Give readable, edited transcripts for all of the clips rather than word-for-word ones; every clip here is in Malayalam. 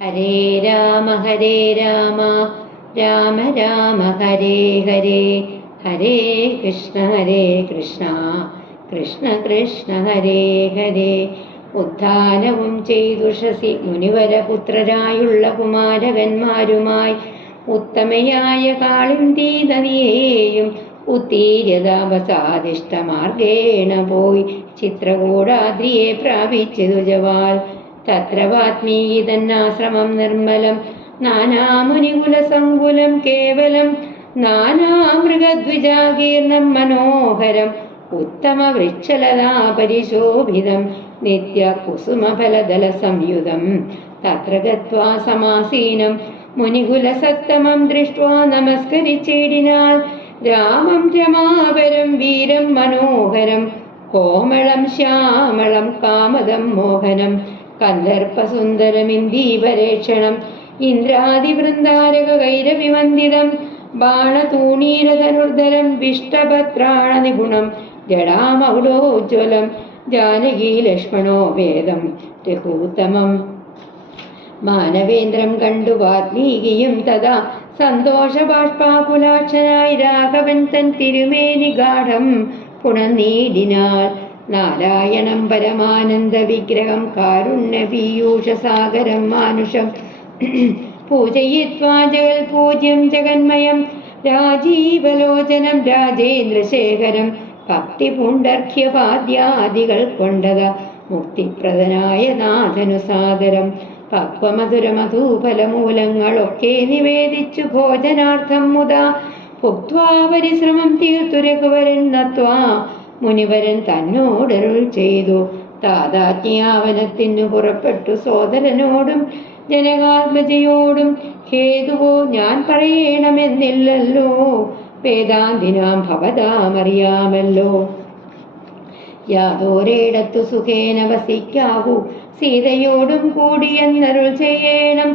ഹരേ രാമ രാമ രാമ ഹരേ ഹരേ, ഹരേ കൃഷ്ണ കൃഷ്ണ കൃഷ്ണ ഹരേ ഹരേ. ഉദ്ധാനവും ചെയ്തുഷസി മുനിവരപുത്രരായുള്ള കുമാരകന്മാരുമായി ഉത്തമയായ കാളിന്ദീ നദിയെയും ഉത്തീര്യതാപസാദിഷ്ടമാർഗേണ പോയി ചിത്രകൂടാദ്രിയെ പ്രാപിച്ചതു ജവാൽ. തത്ര വാത്മീകി തന്നാശ്രമം നിർമ്മലം നാനാമുനികുലസങ്കുലം കേവലം നാനാമൃഗദ്വിജാകീർണം മനോഹരം ഉത്തമ വൃക്ഷലതാ പരിശോഭിതം നിത്യ കുസുമഫലദല സംയുതം. തത്ര ഗത്വാ സമാസീനം മുനികുലസത്തമം ദൃഷ്ട്വാ നമസ്കരിച്ചിടിനാൽ രാമം രമാപരം വീരം മനോഹരം കോമളം ശ്യാമളം കാമദം മോഹനം കന്ദർപ്പസുന്ദരമിന്ദീപരേക്ഷണം ഇന്ദ്രാദിവൃന്ദാരക കൈരവിവന്ദിതം ബാണതൂണീരധനുർധരം വിഷ്ടഭദ്രാണ നിഗുണം ജടാമകുടോജ്വലം ജാനകീ ലക്ഷ്മണോ വേദം രഘൂത്തമം. മാനവേന്ദ്രം കണ്ടു വാത്മീകിയും തഥാ സന്തോഷബാഷ്പാകുലാക്ഷനായി രാഘവൻ തൻ തിരുമേനി ഗാഠം പുണർനീടിനാൽ. നാരായണം പരമാനന്ദ വിഗ്രഹം കാരുണ്യപീയൂഷസാഗരം മാനുഷം പൂജയിത്വാ ജഗൽ പൂജ്യം ജഗന്മയം രാജീവലോചനം രാജേന്ദ്രശേഖരം. ഭക്തി പുണ്ടർഘ്യപാദ്യാദികൾ കൊണ്ടത മുക്തിപ്രദനായ നാഥനു സാദരം. പക്വമധുരമധൂഫലമൂലങ്ങളൊക്കെ നിവേദിച്ചു ഭോജനാർത്ഥം മുതാ ഭുക്ത്വാ പരിശ്രമം തീർത്തു രഘുവരൻ നത്വാ മുനിവരൻ തന്നോടരുൾ ചെയ്തു. താതാജ്ഞാവനത്തിനു പുറപ്പെട്ടു സോദരനോടും ജനകാത്മജയോടും ഹേതുവോ ഞാൻ പറയണമെന്നില്ലല്ലോ വേദാന്തിനാം ഭവതാമറിയാമല്ലോ. യാതൊരിടത്തു സുഖേന വസിക്കാവൂ സീതയോടും കൂടിയെന്നരുൾ ചെയ്യണം.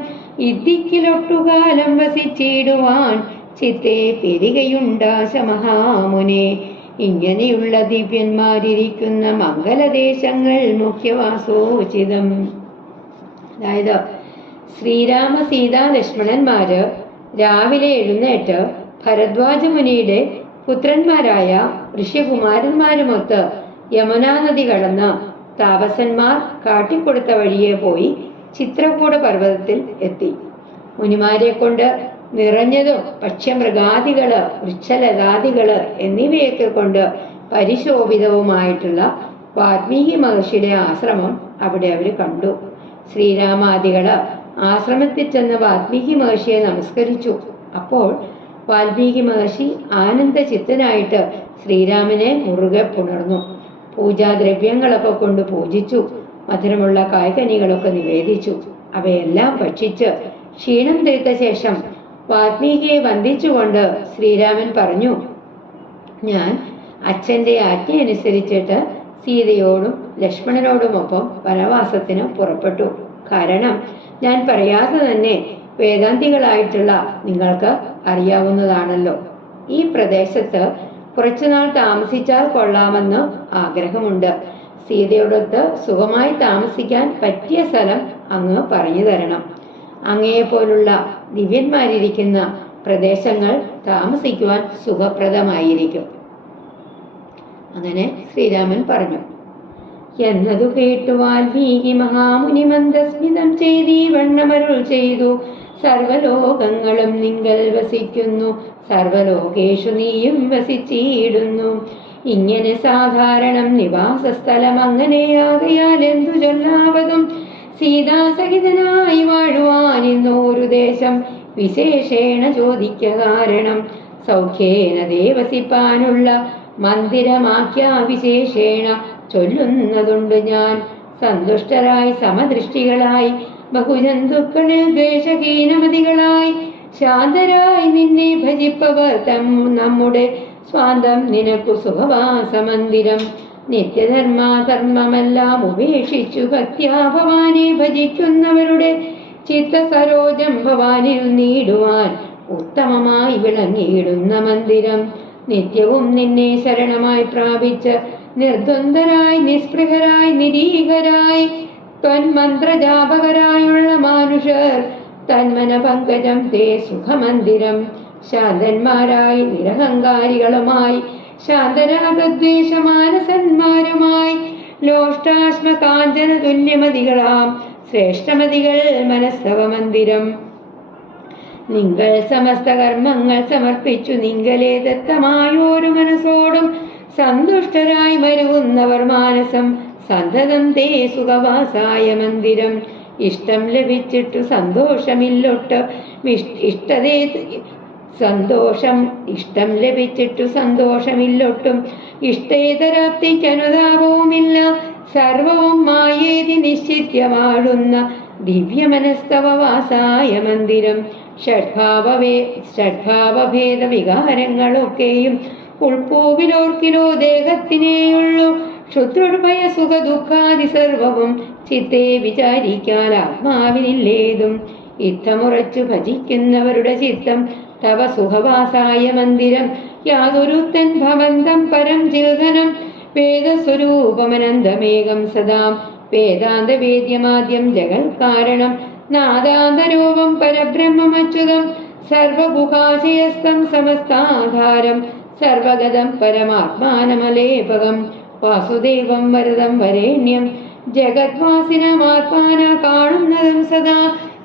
ഇദ്ദിക്കിലൊട്ടുകാലം വസിച്ചിടുവാൻ ചിത്തെ പെരുകയുണ്ടാശ മഹാമുനെ. ഇങ്ങനെയുള്ള ദിവ്യന്മാരിരിക്കുന്ന മംഗലദേശങ്ങൾ മുഖ്യവാസോചിതം. അതായത് ശ്രീരാമ സീതാ ലക്ഷ്മണന്മാര് രാവിലെ എഴുന്നേറ്റ് ഭരദ്വാജ മുനിയുടെ പുത്രന്മാരായ ഋഷ്യകുമാരന്മാരുമൊത്ത് യമുനാ നദി കടന്ന് താപസന്മാർ കാട്ടിക്കൊടുത്ത വഴിയെ പോയി ചിത്രകൂട പർവ്വതത്തിൽ എത്തി. മുനിമാരെ കൊണ്ട് നിറഞ്ഞതും പക്ഷ്യമൃഗാദികള് വൃക്ഷലതാദികള് എന്നിവയൊക്കെ കൊണ്ട് പരിശോഭിതവുമായിട്ടുള്ള വാൽമീകി മഹർഷിയുടെ ആശ്രമം അവിടെ അവർ കണ്ടു. ശ്രീരാമാദികള് ആശ്രമത്തിൽ ചെന്ന് വാൽമീകി മഹർഷിയെ നമസ്കരിച്ചു. അപ്പോൾ വാൽമീകി മഹർഷി ആനന്ദചിത്തനായിട്ട് ശ്രീരാമനെ മുറുകെ പുണർന്നു. പൂജാദ്രവ്യങ്ങളൊക്കെ കൊണ്ട് പൂജിച്ചു. മധുരമുള്ള കായ്കനികളൊക്കെ നിവേദിച്ചു. അവയെല്ലാം ഭക്ഷിച്ച് ക്ഷീണം തീർത്ത ശേഷം വാൽമീകിയെ വന്ദിച്ചുകൊണ്ട് ശ്രീരാമൻ പറഞ്ഞു, ഞാൻ അച്ഛൻ്റെ ആജ്ഞ അനുസരിച്ചിട്ട് സീതയോടും ലക്ഷ്മണനോടുമൊപ്പം വനവാസത്തിന് പുറപ്പെട്ടു. കാരണം ഞാൻ പറയാതെ തന്നെ വേദാന്തികളായിട്ടുള്ള നിങ്ങൾക്ക് അറിയാവുന്നതാണല്ലോ. ഈ പ്രദേശത്ത് കുറച്ചുനാൾ താമസിച്ചാൽ കൊള്ളാമെന്ന് ആഗ്രഹമുണ്ട്. സീതയോടൊത്ത് സുഖമായി താമസിക്കാൻ പറ്റിയ സ്ഥലം അങ്ങ് പറഞ്ഞു തരണം. അങ്ങയെപ്പോലുള്ള ദിവ്യന്മാരിരിക്കുന്ന പ്രദേശങ്ങൾ താമസിക്കുവാൻ സുഖപ്രദമായിരിക്കും. അങ്ങനെ ശ്രീരാമൻ പറഞ്ഞു. എന്നതു കേട്ടു വാൽമീകി മഹാമുനി മന്ദസ്മിതം ചെയ്തീ വണ്ണമരുൾ ചെയ്തു. സർവലോകങ്ങളും നിങ്ങൾ വസിക്കുന്നു, സർവലോകേഷു നീയും വസിച്ചിടുന്നു. ഇങ്ങനെ സാധാരണം നിവാസസ്ഥലം അങ്ങനെയാകയാൽ എന്തു ചൊല്ലാവതും സീതാസഹിതനായി വാഴുവാൻ ഇന്നൊരു ദേശം വിശേഷേണ ചോദിക്ക കാരണം. സൗഖ്യേന ദേവസിപ്പാനുള്ള മന്ദിരമാക്യ വിശേഷേണ ചൊല്ലുന്നതുണ്ട് ഞാൻ. സന്തുഷ്ടരായി സമദൃഷ്ടികളായി ബഹുജന്തുക്കളിൽ ദ്വേഷഹീനമതികളായി ശാന്തരായി നിന്നെ ഭജിപ്പവർ നമ്മുടെ സ്വാന്തം നിനക്കു സുഖവാസമന്ദിരം. നിത്യധർമാധർമ്മമെല്ലാം ഉപേക്ഷിച്ചു ഭക്ത്യാ ഭവാനെ ഭജിക്കുന്നവരുടെ ചിത്തസരോജം ഭവാനിൽ നീടുവാൻ ഉത്തമമായി വിളങ്ങിയിടുന്ന മന്ദിരം. നിത്യവും നിന്നെ ശരണമായി പ്രാപിച്ച് നിർദ്വന്ദ്വരായി നിസ്പൃഹരായി നിരീഹരായി ത്വന്മന്ത്രജാപകരായുള്ള മാനുഷർ തന്മന പങ്കജം തേ സുഖമന്ദിരം. ശാന്തന്മാരായി നിരഹങ്കാരികളുമായി ശാന്തരാഗദ്വേഷമാനസന്മാരുമായി ലോഷ്ടാശ്മ കാഞ്ചന തുല്യമതികളാം ശ്രേഷ്ഠമതികൾ മനസ്തവ മന്ദിരം. നിങ്ങൾ സമസ്ത കർമ്മങ്ങൾ സമർപ്പിച്ചു നിങ്ങളെ ദത്തമായോരു മനസ്സോടും സന്തുഷ്ടരായി മരുവുന്നവർ മാനസം സന്തതം തേ സുഖവാസായ മന്ദിരം. ഇഷ്ടം ലഭിച്ചിട്ടു സന്തോഷമില്ലൊട്ട് ഇഷ്ടം ലഭിച്ചിട്ടു സന്തോഷമില്ലൊട്ടും ഇഷ്ടേതരാപ്തിക്കനുതാപവുമില്ല സർവവും മായേതി നിശ്ചിത്യമാടുന്ന ദിവ്യമനസ്തവവാസായ മന്ദിരം. ഷഡ്ഭാവഭേദ വികാരങ്ങളൊക്കെയും ഉൾപ്പൂവിലോർക്കിലോ ദേഹത്തിനേയുള്ളൂ. ക്ഷുദ്രുഭയ സുഖ ദുഃഖാദി സർവവും ചിത്തെ വിചാരിക്കാൻ ആത്മാവിനില്ലേതും. ഇത്തമുറച്ചു ഭജിക്കുന്നവരുടെ ചിത്തം തവ സുഖവാസായ മന്ദിരം. യാതൊരുത്തൻ ഭവന്തം പരം ചിൽഘനം വേദസ്വരൂപമനന്തമേകം സദാം. വേദാന്ത വേദ്യമാദ്യം ജഗൽ കാരണം നാദാന്തരൂപം പരബ്രഹ്മമച്യുതം. സർവഗുഹാശയസ്ഥം സമസ്താധാരം സർവഗതം പരമാത്മാനമലേപകം. വാസുദേവം വരദം വരേണ്യം ജഗദ്വാസിനമാത്മാന കാണുന്നതും സദാ.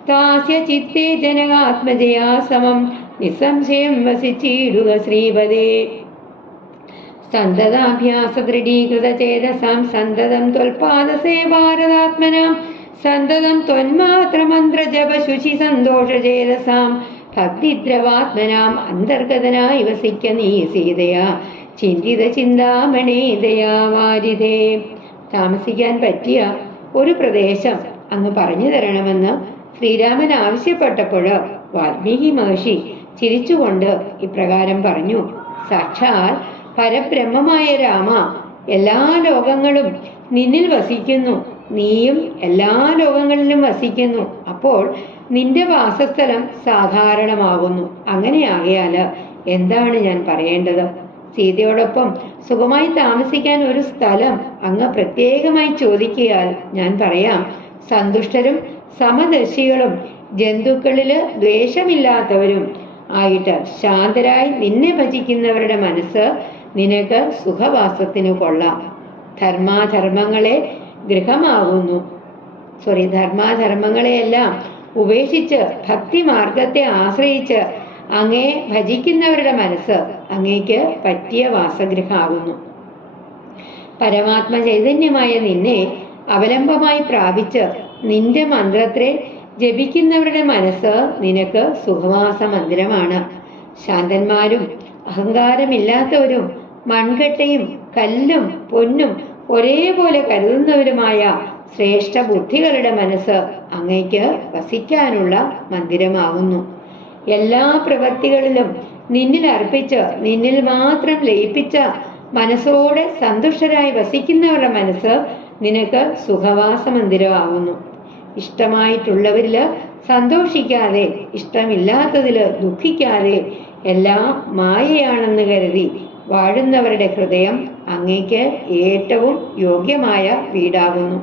താസ്യ ചിത്തേ ജനകാത്മജയാ സമം നിസ്സംശയം വസിച്ചിടുക ശ്രീപദേ. സന്തതാഭ്യാസ ദൃഢീകൃത ചേതസാം സന്തതം ത്വൽപാദസേവാരതാത്മനാം. സന്തതം ത്വന്മാത്രമന്ത്ര ജപ ശുചി സന്തോഷ ചേതസാം. ഭക്തിദ്രവാത്മനാം അന്തർഗതനായി വസിക്ക നീ സീതയാ ചിന്തിത ചിന്താമണി ദയാവാരിധേ. താമസിക്കാൻ പറ്റിയ ഒരു പ്രദേശം അങ്ങ് പറഞ്ഞു തരണമെന്ന് ശ്രീരാമൻ ആവശ്യപ്പെട്ടപ്പോൾ വാൽമീകി മഹർഷി ചിരിച്ചുകൊണ്ട് ഇപ്രകാരം പറഞ്ഞു. സാക്ഷാൽ പരബ്രഹ്മമായ രാമ, എല്ലാ ലോകങ്ങളും നിന്നിൽ വസിക്കുന്നു, നീയും എല്ലാ ലോകങ്ങളിലും വസിക്കുന്നു. അപ്പോൾ നിന്റെ വാസസ്ഥലം സാധാരണമാകുന്നു. അങ്ങനെയാകയാല് എന്താണ് ഞാൻ പറയേണ്ടത്? സീതയോടൊപ്പം സുഖമായി താമസിക്കാൻ ഒരു സ്ഥലം അങ്ങ് പ്രത്യേകമായി ചോദിക്കിയാൽ ഞാൻ പറയാം. സന്തുഷ്ടരും സമദർശികളും ജന്തുക്കളില് ദ്വേഷമില്ലാത്തവരും ആയിട്ട് ശാന്തരായി നിന്നെ ഭജിക്കുന്നവരുടെ മനസ്സ് നിനക്ക് സുഖവാസത്തിനു കൊള്ളാം. ധർമാധർമ്മങ്ങളെ ധർമാധർമ്മങ്ങളെയെല്ലാം ഉപേക്ഷിച്ച് ഭക്തിമാർഗത്തെ ആശ്രയിച്ച് അങ്ങേ ഭജിക്കുന്നവരുടെ മനസ്സ് അങ്ങേക്ക് പറ്റിയ വാസഗൃഹമാകുന്നു. പരമാത്മ ചൈതന്യമായ നിന്നെ അവലംബമായി പ്രാപിച്ച് നിന്റെ മന്ത്രത്തെ ജപിക്കുന്നവരുടെ മനസ്സ് നിനക്ക് സുഖവാസ മന്ദിരമാണ്. ശാന്തന്മാരും അഹങ്കാരമില്ലാത്തവരും മൺകട്ടയും കല്ലും പൊന്നും ഒരേപോലെ കരുതുന്നവരുമായ ശ്രേഷ്ഠ ബുദ്ധികളുടെ മനസ്സ് അങ്ങേക്ക് വസിക്കാനുള്ള മന്ദിരമാകുന്നു. എല്ലാ പ്രവൃത്തികളിലും നിന്നിൽ അർപ്പിച്ച് നിന്നിൽ മാത്രം ലയിപ്പിച്ച മനസ്സോടെ സന്തുഷ്ടരായി വസിക്കുന്നവരുടെ മനസ്സ് നിനക്ക് സുഖവാസ മന്ദിരമാകുന്നു. ഇഷ്ടമായിട്ടുള്ളവരില് സന്തോഷിക്കാതെ ഇഷ്ടമില്ലാത്തതില് ദുഃഖിക്കാതെ എല്ലാം മായയാണെന്ന് കരുതി വാഴുന്നവരുടെ ഹൃദയം അങ്ങേക്ക് ഏറ്റവും യോഗ്യമായ വീടാകുന്നു.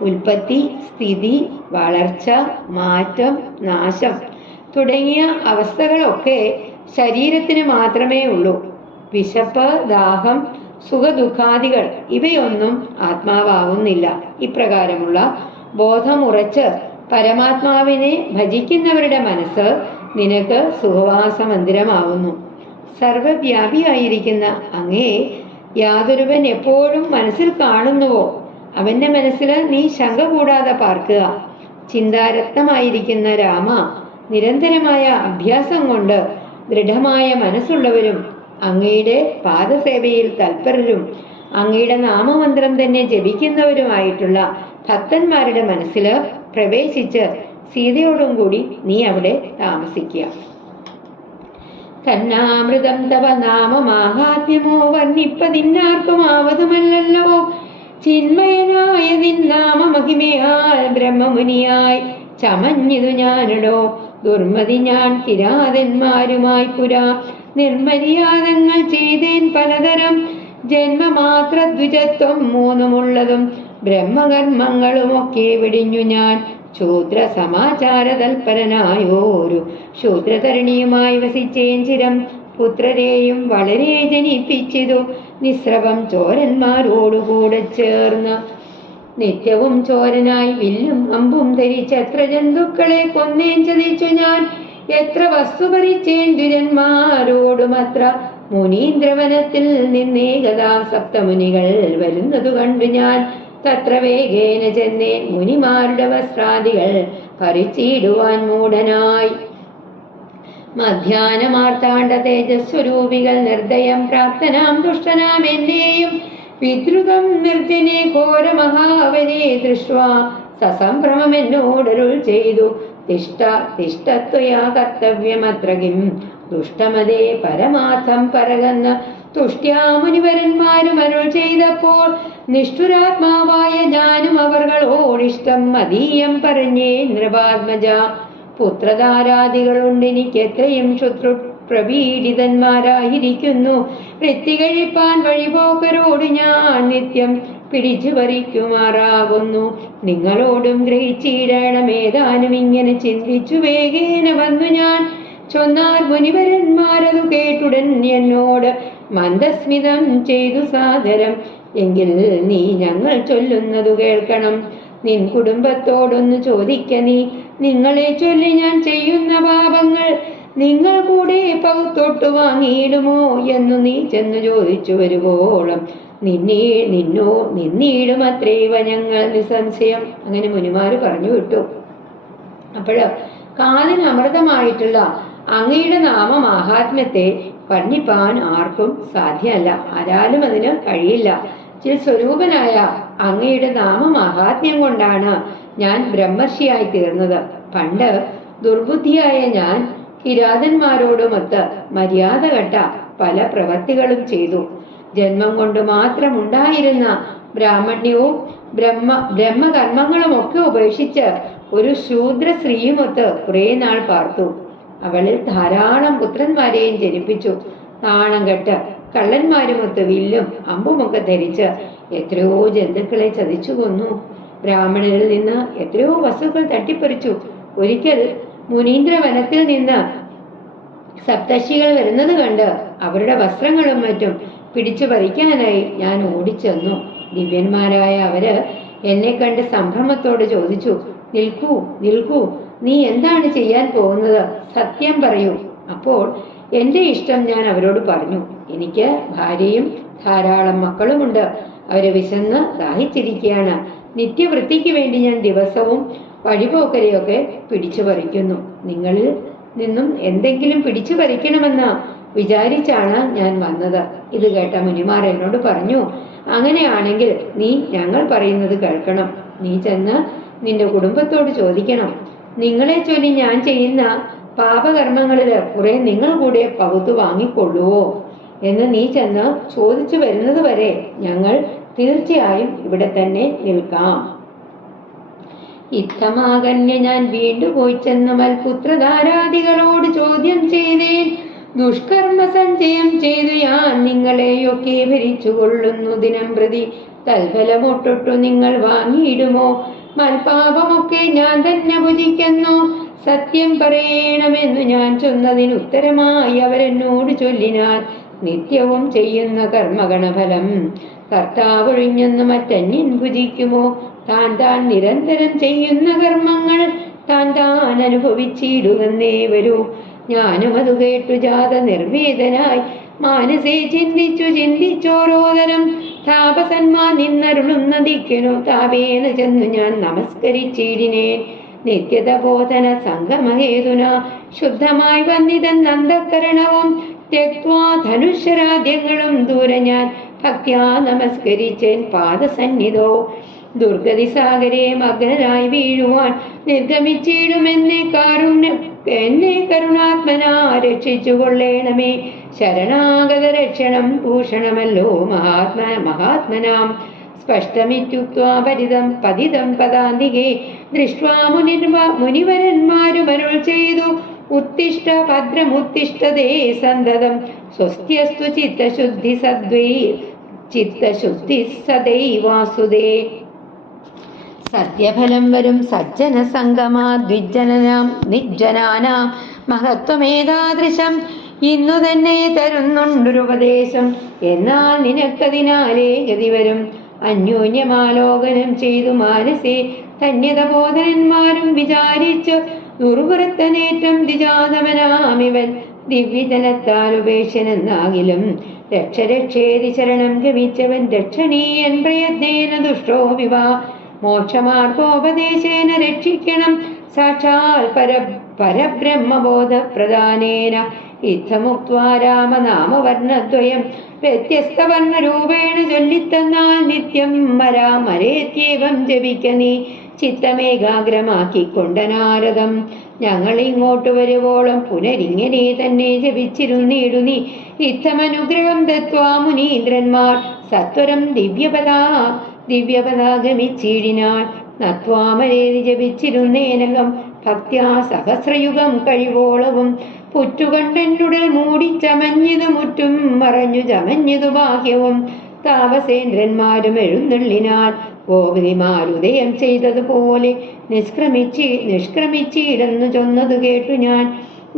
ഉൽപ്പത്തി, സ്ഥിതി, വളർച്ച, മാറ്റം, നാശം തുടങ്ങിയ അവസ്ഥകളൊക്കെ ശരീരത്തിന് മാത്രമേ ഉള്ളൂ. വിശപ്പ്, ദാഹം, സുഖദുഃഖാദികൾ ഇവയൊന്നും ആത്മാവാകുന്നില്ല. ഇപ്രകാരമുള്ള ബോധമുറച്ച് പരമാത്മാവിനെ ഭജിക്കുന്നവരുടെ മനസ്സ് നിനക്ക് സുഖവാസ മന്ദിരമാകുന്നു. സർവവ്യാപിയായിരിക്കുന്ന അങ്ങേ യാതൊരുവൻ എപ്പോഴും മനസ്സിൽ കാണുന്നുവോ അവന്റെ മനസ്സിൽ നീ ശങ്ക കൂടാതെ പാർക്കുക. ചിന്താരത്നമായിരിക്കുന്ന രാമ, നിരന്തരമായ അഭ്യാസം കൊണ്ട് ദൃഢമായ മനസ്സുള്ളവരും അങ്ങയുടെ പാദസേവയിൽ തൽപരരും അങ്ങയുടെ നാമമന്ത്രം തന്നെ ജപിക്കുന്നവരുമായിട്ടുള്ള ഭക്തന്മാരുടെ മനസ്സിൽ പ്രവേശിച്ച് സീതയോടും കൂടി നീ അവിടെ താമസിക്കുക. കന്നാമൃതം തവ നാമമാഹാത്മ്യമോ വർണ്ണിപ്പതിന്നാർക്കും ആവതുമല്ലോ. ചിന്മയനായ നിന്നാമ മഹിമയാൽ ബ്രഹ്മമുനിയായി ചമഞ്ഞിതു ഞാനിടോ. ദുർമതി ഞാൻ കിരാതന്മാരുമായി പുരാ നിർമര്യാദങ്ങൾ ചെയ്തേൻ പലതരം. ജന്മമാത്ര ദ്വിജത്വം മൂന്നുമുള്ളതും ബ്രഹ്മകർമ്മങ്ങളുമൊക്കെ വെടിഞ്ഞു ഞാൻ ശൂദ്ര സമാചാര തൽപരനായോരു ശൂദ്രതരണിയുമായി വസിച്ചേൻ ചിരം. പുത്രരെയും വളരെ ജനിപ്പിച്ചിതു നിസ്രവം ചോരന്മാരോടുകൂടെ ചേർന്ന്. നിത്യവും ചോരനായി വില്ലും അമ്പും ധരിച്ചെത്ര ജന്തുക്കളെ കൊന്നേൻ ചതിച്ചു ഞാൻ. എത്ര വസ്തു പറിച്ചേൻ ദുരന്മാരോടുമത്ര. മുനീന്ദ്രവനത്തിൽ നിന്നേകഥാ സപ്തമുനികൾ വരുന്നതു കണ്ടു ഞാൻ. തത്ര വേഗേന ചെന്നേൻ മുനിമാരുടെ വസ്ത്രാദികൾ പറിച്ചിടുവാൻ മൂഢനായി. മധ്യാനമാർത്താണ്ഡ തേജസ്വരൂപികൾ നിർദ്ദയം പ്രാപ്തനാം ദുഷ്ടനാം എന്നെയും വിദ്രുതം നിർജ്ജനെ ഘോരമഹാവനെ ദൃഷ്ട്വാ സസംഭ്രമം എന്നോടരുൾ ചെയ്തു. തിഷ്ട തിഷ്ടത്വയാ കർത്തവ്യമത്ര കിം ദുഷ്ടമതേ പരമാർത്ഥം പരകന്ന്. തുഷ്ട്യാ മുനിവരന്മാരും അരുൾ ചെയ്തപ്പോൾ നിഷ്ഠുരാത്മാവായ ഞാനും അവർകളോടിഷ്ടം മതീയം പറഞ്ഞേ നൃപാത്മജ. പുത്രധാരാദികളുണ്ട് എനിക്ക് എത്രയും ശത്രു പ്രപീഡിതന്മാരായിരിക്കുന്നു. വൃത്തി കഴിപ്പാൻ വഴിപോക്കരോട് ഞാൻ നിത്യം പിടിച്ചു പറിക്കുമാറാകുന്നു. നിങ്ങളോടും ഗ്രഹിച്ചിടണമേതാനും ഇങ്ങനെ ചിന്തിച്ചു വേഗേന വന്നു ഞാൻ. ചൊന്നാർ മുനിവരന്മാരതു കേട്ടുടൻ എന്നോട് മന്ദസ്മിതം ചെയ്തു സാദരം. എങ്കിൽ നീ ഞങ്ങൾ ചൊല്ലുന്നതു കേൾക്കണം. നിൻ കുടുംബത്തോടൊന്ന് ചോദിക്ക നീ. നിങ്ങളെ ചൊല്ലി ഞാൻ ചെയ്യുന്ന പാപങ്ങൾ നിങ്ങൾ കൂടെ പകുത്തൊട്ടു വാങ്ങിയിടുമോ എന്നു നീ ചെന്ന് ചോദിച്ചു വരുവോളം നിന്നീടുമത്രേവ ഞങ്ങൾ നിസംശയം. അങ്ങനെ മുനിമാര് പറഞ്ഞു വിട്ടു. അപ്പോഴ് കാതിന് അമൃതമായിട്ടുള്ള അങ്ങയുടെ നാമമാഹാത്മ്യത്തെ വർണ്ണിപ്പാൻ ആർക്കും സാധ്യമല്ല, ആരാലും അതിന് കഴിയില്ല. ചില സ്വരൂപനായ അങ്ങയുടെ നാമമാഹാത്മ്യം കൊണ്ടാണ് ഞാൻ ബ്രഹ്മർഷിയായി തീർന്നത്. പണ്ട് ദുർബുദ്ധിയായ ഞാൻ കിരാതന്മാരോടുമൊത്ത് മര്യാദ കെട്ട പല പ്രവൃത്തികളും ചെയ്തു. ജന്മം കൊണ്ട് മാത്രമുണ്ടായിരുന്ന ബ്രാഹ്മണ്യവും ബ്രഹ്മകർമ്മങ്ങളുമൊക്കെ ഉപേക്ഷിച്ച് ഒരു ശൂദ്ര സ്ത്രീയുമൊത്ത് കുറെ നാൾ പാർത്തു. അവളിൽ ധാരാളം പുത്രന്മാരെയും ജനിപ്പിച്ചു. നാണം കെട്ട് കള്ളന്മാരുമൊത്ത് വില്ലും അമ്പുമൊക്കെ ധരിച്ച് എത്രയോ ജന്തുക്കളെ ചതിച്ചു കൊന്നു. ബ്രാഹ്മണരിൽ നിന്ന് എത്രയോ വസ്തുക്കൾ തട്ടിപ്പറിച്ചു. ഒരിക്കൽ മുനീന്ദ്ര വനത്തിൽ നിന്ന് സപ്തർഷികൾ വരുന്നത് കണ്ട് അവരുടെ വസ്ത്രങ്ങളും മറ്റും പിടിച്ചു പറിക്കാനായി ഞാൻ ഓടിച്ചെന്നു. ദിവ്യന്മാരായ അവര് എന്നെ കണ്ട് സംഭ്രമത്തോട് ചോദിച്ചു, നിൽക്കൂ നിൽക്കൂ, നീ എന്താണ് ചെയ്യാൻ പോകുന്നത്? സത്യം പറയൂ. അപ്പോൾ എന്റെ ഇഷ്ടം ഞാൻ അവരോട് പറഞ്ഞു. എനിക്ക് ഭാര്യയും ധാരാളം മക്കളുമുണ്ട്. അവര് വിശന്ന് ദാഹിച്ചിരിക്കുകയാണ്. നിത്യവൃത്തിക്ക് വേണ്ടി ഞാൻ ദിവസവും വഴിപോക്കരെയൊക്കെ പിടിച്ചു പറിക്കുന്നു. നിങ്ങളിൽ നിന്നും എന്തെങ്കിലും പിടിച്ചു പറിക്കണമെന്ന് വിചാരിച്ചാണ് ഞാൻ വന്നത്. ഇത് കേട്ട മുനിമാർ എന്നോട് പറഞ്ഞു, അങ്ങനെയാണെങ്കിൽ നീ ഞങ്ങൾ പറയുന്നത് കേൾക്കണം. നീ ചെന്ന് നിന്റെ കുടുംബത്തോട് ചോദിക്കണം, നിങ്ങളെ ചൊല്ലി ഞാൻ ചെയ്യുന്ന പാപകർമ്മങ്ങളില് കുറെ നിങ്ങൾ കൂടെ പകുത്തു വാങ്ങിക്കൊള്ളുവോ എന്ന് നീ ചെന്ന് ചോദിച്ചു വരുന്നത് വരെ ഞങ്ങൾ തീർച്ചയായും ഇവിടെ തന്നെ നിൽക്കാം. ഇത്തമാകന്യ ഞാൻ വീണ്ടും പോയി ചെന്ന് മൽപുത്രധാരാദികളോട് ചോദ്യം ചെയ്തേൻ. ദുഷ്കർമ്മ സഞ്ചയം ചെയ്തു ഞാൻ നിങ്ങളെയൊക്കെ ഭരിച്ചു കൊള്ളുന്നു ദിനം പ്രതി. തൽഫലമൊട്ടൊട്ടു നിങ്ങൾ വാങ്ങിയിടുമോ? മൽപാപമൊക്കെ ഞാൻ തന്നെ ഭുജിക്കുന്നു. സത്യം പറയണമെന്നു ഞാൻ ചൊന്നതിന് ഉത്തരമായി അവരെന്നോട് ചൊല്ലിനാൻ, നിത്യവും ചെയ്യുന്ന കർമ്മഗണഫലം കർത്താവൊഴിഞ്ഞെന്ന് മറ്റന്യൻ ഭുജിക്കുമോ? താൻ താൻ നിരന്തരം ചെയ്യുന്ന കർമ്മങ്ങൾ താൻ താൻ അനുഭവിച്ചിടുവെന്നേ വരൂ. ഞാനും അത് കേട്ടു ജാത നിർവേദനായി മാനസേ ചിന്തിച്ചോരോതരം താപസന്മാർ നിന്നരുളുന്ന ദിക്കിനു താപേന ചെന്നു ഞാൻ നമസ്കരിച്ചിടിനേൻ. നിത്യതബോധന സംഗമഹേതുന ശുദ്ധമായി വന്നിതൻ നന്ദകരണവും ത്യക്വാ ധനുഷരാദ്യങ്ങളും ദൂരെ ഞാൻ ഭക്ത്യാ നമസ്കരിച്ചേൻ പാദസന്നിധോ. ദുർഗതി സാഗരെ മഗ്നരായി വീഴുവാൻ നിർഗമിച്ചിടുമെന്നെ എന്നെ കരുണാത്മനാ രക്ഷിച്ചു കൊള്ളേണമേ. ശരണാഗത രക്ഷണം ഭൂഷണമല്ലോ മഹാത്മനാം. സ്പഷ്ടമിത്യുക്ത്വാ പതിതം പദാന്തികേ ദൃഷ്ട്വാ മുനിവരന്മാരുമരുൾ ചെയ്തു, ഉത്തിഷ്ഠ ഭദ്രമുത്തിഷ്ഠതേ സന്തതം സ്വസ്ത്യസ്തു ചിത്തശുദ്ധി സദ്വൈ ചിത്തശുദ്ധി സദൈവാസുദേ. സത്യഫലം വരും സജ്ജന സംഗമാ ദ്വിജനാം നിജ്ജനാനാം മഹത്വമേതാദൃശം ഇന്നു തന്നെ തരുന്നുണ്ടൊരുപദേശം. എന്നാൽ നിനക്കതിനാലേ ഗതി വരും. അന്യോന്യമാലോകനം ചെയ്തു മാനസേ ധന്യതബോധനന്മാരും വിചാരിച്ചു ദുർവൃത്തനേറ്റം ദ്വിജാതമനാമിവൻ ദിവ്യജനത്താൽ ഉപേക്ഷനെന്നാകിലും രക്ഷരക്ഷേതി ശരണം ഗമിച്ചവൻ രക്ഷണീയൻ പ്രയത്നേന ദുഷ്ടോ വിവാ മോക്ഷമാർഗോപദേശേന രക്ഷിക്കണം സാക്ഷാൽ പരബ്രഹ്മബോധപ്രദാനേന ഇത്തമുക്ത്വാ രാമനാമവർണ്ണദ്വയം വ്യത്യസ്തവർണ്ണരൂപേണ ചൊല്ലിത്തന്നാൽ നിത്യം മരാമരേത്യവം ജപിക്ക നീ ചിത്തമേകാഗ്രമാക്കിക്കൊണ്ട നാരദം. ഞങ്ങൾ ഇങ്ങോട്ട് വരുവോളം പുനരിങ്ങനെ തന്നെ ജപിച്ചിരുന്നിടു നീ ഇത്തമനുഗ്രഹം ദത്വാ മുനീന്ദ്രന്മാർ സത്വരം ദിവ്യപദാഗമിച്ചിടിനാൾ. നത്വാമരേതി ജപിച്ചിരുന്നേനകം ഭക്ത്യാ സഹസ്രയുഗം കഴിവോളവും പുറ്റുകണ്ടെന്നുടൽ മൂടിച്ചമഞ്ഞതു മുറ്റും മറഞ്ഞു ചമഞ്ഞതു ബാഹ്യവും താപസേന്ദ്രന്മാരും എഴുന്നള്ളിനാൽ ഗോപതിമാരുദയം ചെയ്തതുപോലെ നിഷ്ക്രമിച്ചിടന്നു ചൊന്നതു കേട്ടു ഞാൻ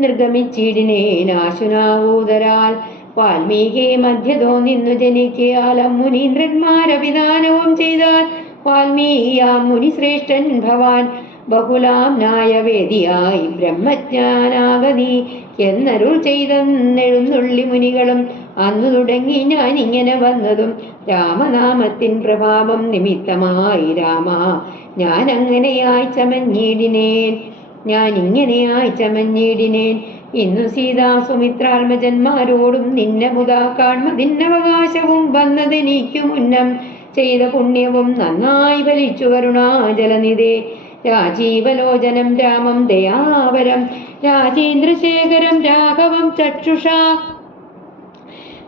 നിർഗമിച്ചിടിനേനാശുനാവൂതരാൽ വാൽമീകി മധ്യതോ നിന്നു ജനിക്കയാലം മുനീന്ദ്രന്മാരഭിധാനവും ചെയ്താൽ വാൽമീകിയാം മുനിശ്രേഷ്ഠൻ ഭവാൻ ബഹുലാം ന്യായവേദിയായി ബ്രഹ്മജ്ഞാനാഗതി എന്നരുൾ ചെയ്തെന്നെഴുന്നള്ളി മുനികളും. അന്നു തുടങ്ങി ഞാൻ ഇങ്ങനെ വന്നതും രാമനാമത്തിൻ പ്രഭാവം നിമിത്തമായി രാമ ഞാൻ ഇങ്ങനെയായി ചമഞ്ഞിടിനേൻ. ഇന്നു സീതാ സുമിത്രാത്മജന്മാരോടും നിന്നെ മുതാ കാൺമതിന്നവകാശവും വന്നതെനിക്കു മുന്നം ചെയ്ത പുണ്യവും നന്നായി ഫലിച്ചു കരുണാജലനിധേ. രാജീവലോചനം രാമം ദയാവരം രാജേന്ദ്രശേഖരം രാഘവം ചക്ഷുഷാ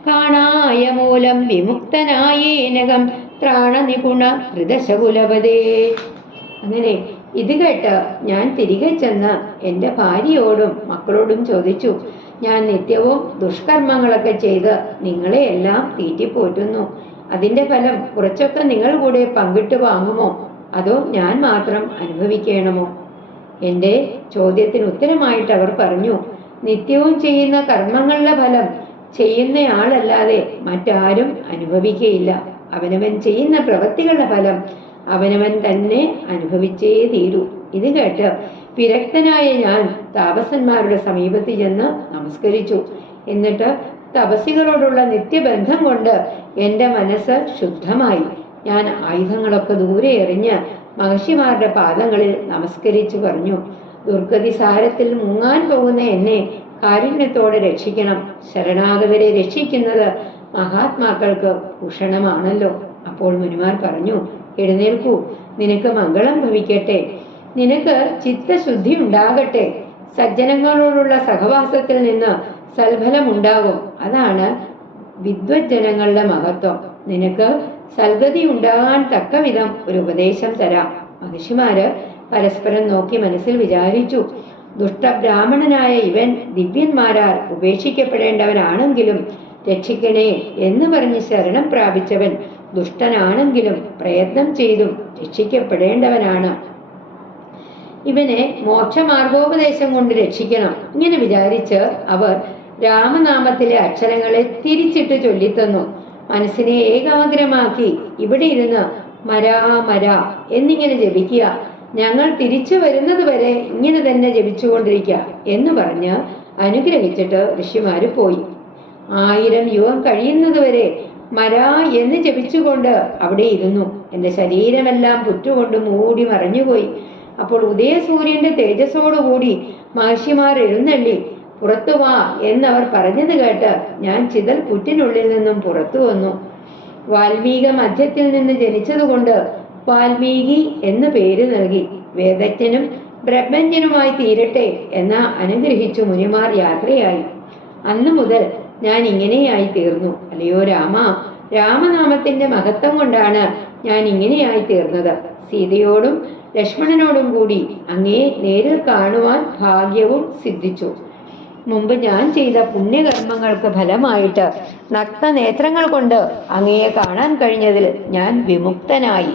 കാണായ മൂലം വിമുക്തനായേനകം പ്രാണനിപുണ ഹൃദശകുലപതേ. അങ്ങനെ ഇത് കേട്ട് ഞാൻ തിരികെ ചെന്ന് എൻ്റെ ഭാര്യയോടും മക്കളോടും ചോദിച്ചു, ഞാൻ നിത്യവും ദുഷ്കർമ്മങ്ങളൊക്കെ ചെയ്ത് നിങ്ങളെയെല്ലാം തീറ്റിപ്പോറ്റുന്നു. അതിൻ്റെ ഫലം കുറച്ചൊക്കെ നിങ്ങൾ കൂടെ പങ്കിട്ട് വാങ്ങുമോ, അതോ ഞാൻ മാത്രം അനുഭവിക്കണമോ? എൻ്റെ ചോദ്യത്തിന് ഉത്തരമായിട്ട് അവർ പറഞ്ഞു, നിത്യവും ചെയ്യുന്ന കർമ്മങ്ങളുടെ ഫലം ചെയ്യുന്നയാളല്ലാതെ മറ്റാരും അനുഭവിക്കുകയില്ല. അവനവൻ ചെയ്യുന്ന പ്രവൃത്തികളുടെ ഫലം അവനവൻ തന്നെ അനുഭവിച്ചേ തീരൂ. ഇത് കേട്ട് വിരക്തനായ ഞാൻ താപസന്മാരുടെ സമീപത്ത് ചെന്ന് നമസ്കരിച്ചു. എന്നിട്ട് തപസ്സികളോടുള്ള നിത്യബന്ധം കൊണ്ട് എൻ്റെ മനസ്സ് ശുദ്ധമായി. ഞാൻ ആയുധങ്ങളൊക്കെ ദൂരെ എറിഞ്ഞ് മഹർഷിമാരുടെ പാദങ്ങളിൽ നമസ്കരിച്ചു പറഞ്ഞു, ദുർഗതി സാരത്തിൽ മുങ്ങാൻ പോകുന്ന എന്നെ കാരുണ്യത്തോടെ രക്ഷിക്കണം. ശരണാഗതരെ രക്ഷിക്കുന്നത് മഹാത്മാക്കൾക്ക് ഭൂഷണമാണല്ലോ. അപ്പോൾ മുനിമാർ പറഞ്ഞു, എഴുന്നേൽക്കൂ, നിനക്ക് മംഗളം ഭവിക്കട്ടെ, നിനക്ക് ചിത്തശുദ്ധി ഉണ്ടാകട്ടെ. സജ്ജനങ്ങളോടുള്ള സഹവാസത്തിൽ നിന്ന് സൽഫലമുണ്ടാകും. അതാണ് വിദ്വജ്ജനങ്ങളുടെ മഹത്വം. നിനക്ക് സൽഗതി ഉണ്ടാകാൻ തക്കവിധം ഒരു ഉപദേശം തരാം. മഹർഷിമാര് പരസ്പരം നോക്കി മനസ്സിൽ വിചാരിച്ചു, ദുഷ്ടബ്രാഹ്മണനായ ഇവൻ ദിവ്യന്മാരാൽ ഉപേക്ഷിക്കപ്പെടേണ്ടവനാണെങ്കിലും രക്ഷിക്കണേ എന്ന് പറഞ്ഞ് ശരണം പ്രാപിച്ചവൻ ദുഷ്ടനാണെങ്കിലും പ്രയത്നം ചെയ്തും രക്ഷിക്കപ്പെടേണ്ടവനാണ്. ഇവനെ മോക്ഷമാർഗോപദേശം കൊണ്ട് രക്ഷിക്കണം. ഇങ്ങനെ വിചാരിച്ച് അവർ രാമനാമത്തിലെ അക്ഷരങ്ങളെ തിരിച്ചിട്ട് ചൊല്ലിത്തന്നു. മനസ്സിനെ ഏകാഗ്രമാക്കി ഇവിടെ ഇരുന്ന് മരാ മരാ എന്നിങ്ങനെ ജപിക്കുക, ഞങ്ങൾ തിരിച്ചു വരുന്നത് വരെ ഇങ്ങനെ തന്നെ ജപിച്ചുകൊണ്ടിരിക്കുക എന്ന് പറഞ്ഞ് അനുഗ്രഹിച്ചിട്ട് ഋഷിമാര് പോയി. 1000 യുഗം കഴിയുന്നത് വരെ മരാ എന്ന് ജപിച്ചുകൊണ്ട് അവിടെ ഇരുന്നു. എൻ്റെ ശരീരമെല്ലാം പുറ്റുകൊണ്ട് മൂടി മറഞ്ഞുപോയി. അപ്പോൾ ഉദയസൂര്യന്റെ തേജസ്സോടുകൂടി മഹർഷിമാർ എഴുന്നള്ളി പുറത്തു വാ എന്നവർ പറഞ്ഞത് കേട്ട് ഞാൻ ചിതൽ പുറ്റിനുള്ളിൽ നിന്നും പുറത്തു വന്നു. വാൽമീക മധ്യത്തിൽ നിന്ന് ജനിച്ചതുകൊണ്ട് വാൽമീകി എന്ന് പേര് നൽകി. വേദജ്ഞനും ബ്രഹ്മജ്ഞനുമായി തീരട്ടെ എന്ന അനുഗ്രഹിച്ചു മുനിമാർ യാത്രയായി. അന്നു മുതൽ ഞാൻ ഇങ്ങനെയായി തീർന്നു. അല്ലയോ രാമ, രാമനാമത്തിന്റെ മഹത്വം കൊണ്ടാണ് ഞാൻ ഇങ്ങനെയായി തീർന്നത്. സീതയോടും ലക്ഷ്മണനോടും കൂടി അങ്ങയെ നേരിൽ കാണുവാൻ ഭാഗ്യവും സിദ്ധിച്ചു. മുമ്പ് ഞാൻ ചെയ്ത പുണ്യകർമ്മങ്ങൾക്ക് ഫലമായിട്ട് നഗ്നനേത്രങ്ങൾ കൊണ്ട് അങ്ങയെ കാണാൻ കഴിഞ്ഞതിൽ ഞാൻ വിമുക്തനായി.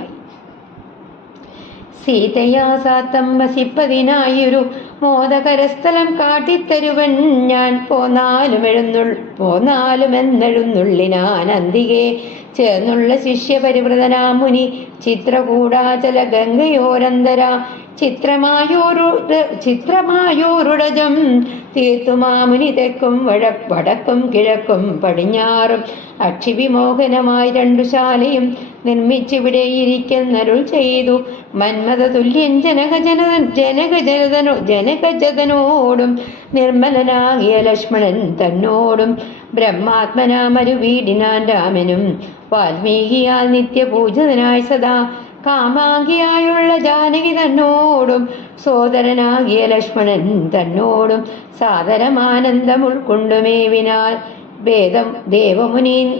സീതയാ സാത്തം വസിപ്പതിനായൊരു മോദകരസ്ഥലം കാട്ടിത്തരുവൻ ഞാൻ പോന്നാലുമെന്നെഴുന്നുള്ളിനാൻ അന്തികെ ചേർന്നുള്ള ശിഷ്യപരിവൃതനാമുനി ചിത്രകൂടാചല ഗംഗയോരന്തര ചിത്രമായോരുടജം തീർത്തുമാമുനി തെക്കും വടക്കും കിഴക്കും പടിഞ്ഞാറും അക്ഷിവിമോഹനമായി രണ്ടു ശാലയും നിർമ്മിച്ചിവിടെ ഇരിക്കുന്നരുൾ ചെയ്തു. മന്മഥ തുല്യൻ ജനകജതനോടും നിർമ്മലനാകിയ ലക്ഷ്മണൻ തന്നോടും ബ്രഹ്മാത്മനാമരു വീടിനാൻ രാമനും വാൽമീകിയാൽ നിത്യപൂജിതനായി സദാ കാമാങ്കിയായുള്ള ജാനകി തന്നോടും സോദരനാകിയ ലക്ഷ്മണൻ തന്നോടും സാദരമാനന്ദം ഉൾക്കൊണ്ടുമേവിനാൽ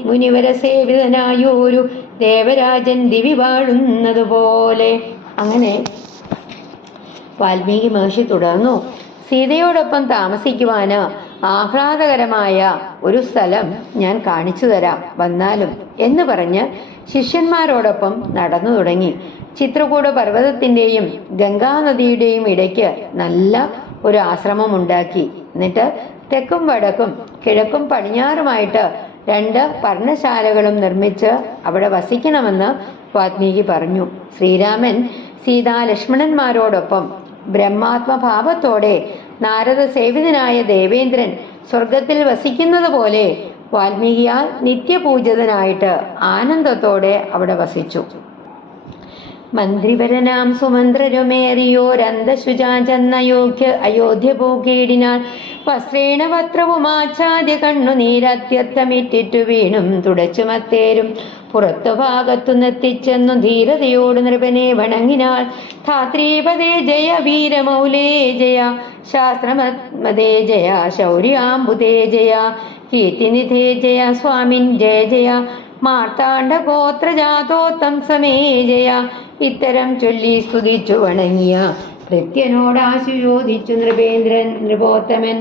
മുനിവര സേവിതനായൊരു ദേവരാജൻ ദിവി വാഴുന്നതുപോലെ. അങ്ങനെ വാൽമീകി മഹർഷി തുടർന്നു. സീതയോടൊപ്പം താമസിക്കുവാന് ആഹ്ലാദകരമായ ഒരു സ്ഥലം ഞാൻ കാണിച്ചു തരാം, വന്നാലും എന്ന് പറഞ്ഞ് ശിഷ്യന്മാരോടൊപ്പം നടന്നു തുടങ്ങി. ചിത്രകൂട പർവ്വതത്തിന്റെയും ഗംഗാനദിയുടെയും ഇടയ്ക്ക് നല്ല ഒരു ആശ്രമം ഉണ്ടാക്കി. എന്നിട്ട് തെക്കും വടക്കും കിഴക്കും പടിഞ്ഞാറുമായിട്ട് 2 പർണശാലകളും നിർമ്മിച്ച് അവിടെ വസിക്കണമെന്ന് വാൽമീകി പറഞ്ഞു. ശ്രീരാമൻ സീതാലക്ഷ്മണന്മാരോടൊപ്പം ബ്രഹ്മാത്മഭാവത്തോടെ നാരദ സേവിതനായ ദേവേന്ദ്രൻ സ്വർഗത്തിൽ വസിക്കുന്നത് പോലെ വാൽമീകിയാൽ നിത്യപൂജിതനായിട്ട് ആനന്ദത്തോടെ അവിടെ വസിച്ചു. മന്ത്രിവരനാം അയോധ്യ ഭൂകീടിനാൽ വസ്ത്രേണ വസ്ത്രവുമാച്ഛാദ്യ കണ്ണുനീരത്യത്തമിറ്റിറ്റു വീണും തുടച്ചുമത്തേരും പുറത്തു ഭാഗത്തു നിർത്തിച്ചെന്നു ധീരതയോട് നൃപനെ വണങ്ങിനാൾ. ധാത്രീപദേ ജയ വീരമൗലേ ജയ ശാസ്ത്രമതേ ജയ ശൗര്യാംബുദേ ജയ കീർത്തിനിധേ ജയ സ്വാമിൻ ജയ ജയ മാർത്താണ്ഡ ഗോത്രജാതോത്തം സമേ ജയ. ഇത്തരം ചൊല്ലി സ്തുതിച്ചു വണങ്ങിയ ഭൃത്യനോടാശു ചോദിച്ചു നൃപോത്തമൻ.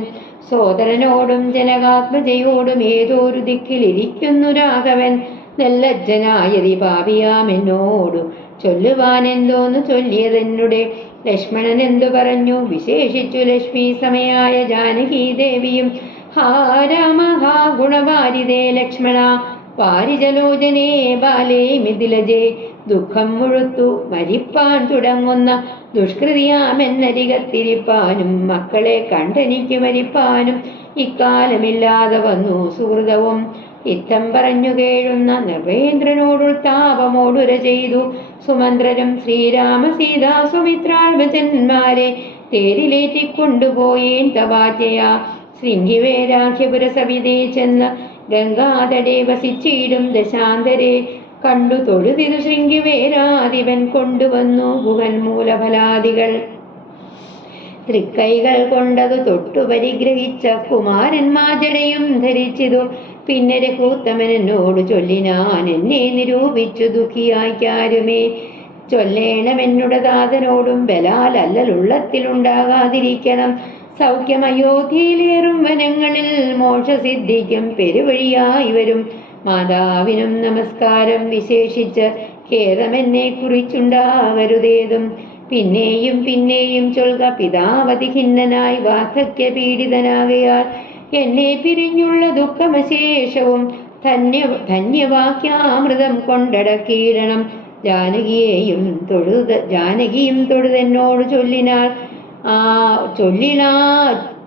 സോദരനോടും ജനകാത്മജയോടും ഏതൊരു ദിക്കിലിരിക്കുന്നു രാഘവൻ. നെല്ലജ്ജനായതി പാപിയാമെന്നോടു ചൊല്ലുവാൻ എന്തോന്നു ചൊല്ലിയതെന്നുടെ. ലക്ഷ്മണൻ എന്തു പറഞ്ഞു വിശേഷിച്ചു ലക്ഷ്മി സമയായ ജാനകി ദേവിയും. ഹാ രാമ ഹാ ഗുണവാരിതേ ലക്ഷ്മണ വാരിജലോചനേ ബാലേ മിഥിലജേ. ദുഃഖം മുഴുത്തു മരിപ്പാൻ തുടങ്ങുന്ന ദുഷ്കൃതിയാമെന്നരികത്തിരിപ്പാനും മക്കളെ കണ്ടെനിക്ക് മരിപ്പാനും ഇക്കാലമില്ലാതെ വന്നു സുഹൃതവും. ഇത്തം പറഞ്ഞു കേഴുന്ന നൃപേന്ദ്രനോടുത്താപമോടുര ചെയ്തു. സുമന്ത്രരും ശ്രീരാമ സീതാ സുമിത്രാത്മജന്മാരെ തേരിലേറ്റിക്കൊണ്ടുപോയേൻ തവാചയാ. ശൃംഗിവേരാഖ്യപുര സവിതേ ചെന്ന് ഗംഗാതടേ വസിച്ചിടും ദശാന്തരെ കണ്ടു തൊഴുതിതു ശൃംഗിവേരാധിപൻ കൊണ്ടുവന്നു ഗുഹൻ മൂലഫലാദികൾ. തൃക്കൈകൾ കൊണ്ടതു തൊട്ടു പരിഗ്രഹിച്ച കുമാരന്മാജടയും ധരിച്ചിതു. പിന്നെ രഘൂത്തമനോട് ചൊല്ലിനാൻ എന്നെ നിരൂപിച്ചു ദുഃഖിയായിക്കാരുമേ. ചൊല്ലേണമെന്നുടെ താതനോടും ബലാൽ അല്ലലുള്ളത്തിലുണ്ടാകാതിരിക്കണം. സൗഖ്യം അയോധ്യയിലേറും വനങ്ങളിൽ മോക്ഷസിദ്ധിക്കും പെരുവഴിയായി വരും. മാതാവിനും നമസ്കാരം വിശേഷിച്ച് ഖേദമെന്നെ കുറിച്ചുണ്ടാകരുതേതും. പിന്നെയും പിന്നെയും ചൊൽക പിതാവതി ഖിന്നനായി വാർദ്ധക്യ പീഡിതനാകയാൽ എന്നെ പിരിഞ്ഞുള്ള ദുഃഖമശേഷവും ധന്യവാക്യാമൃതം കൊണ്ടടക്കിയിടണം. ജാനകിയും തൊഴുതെന്നോട്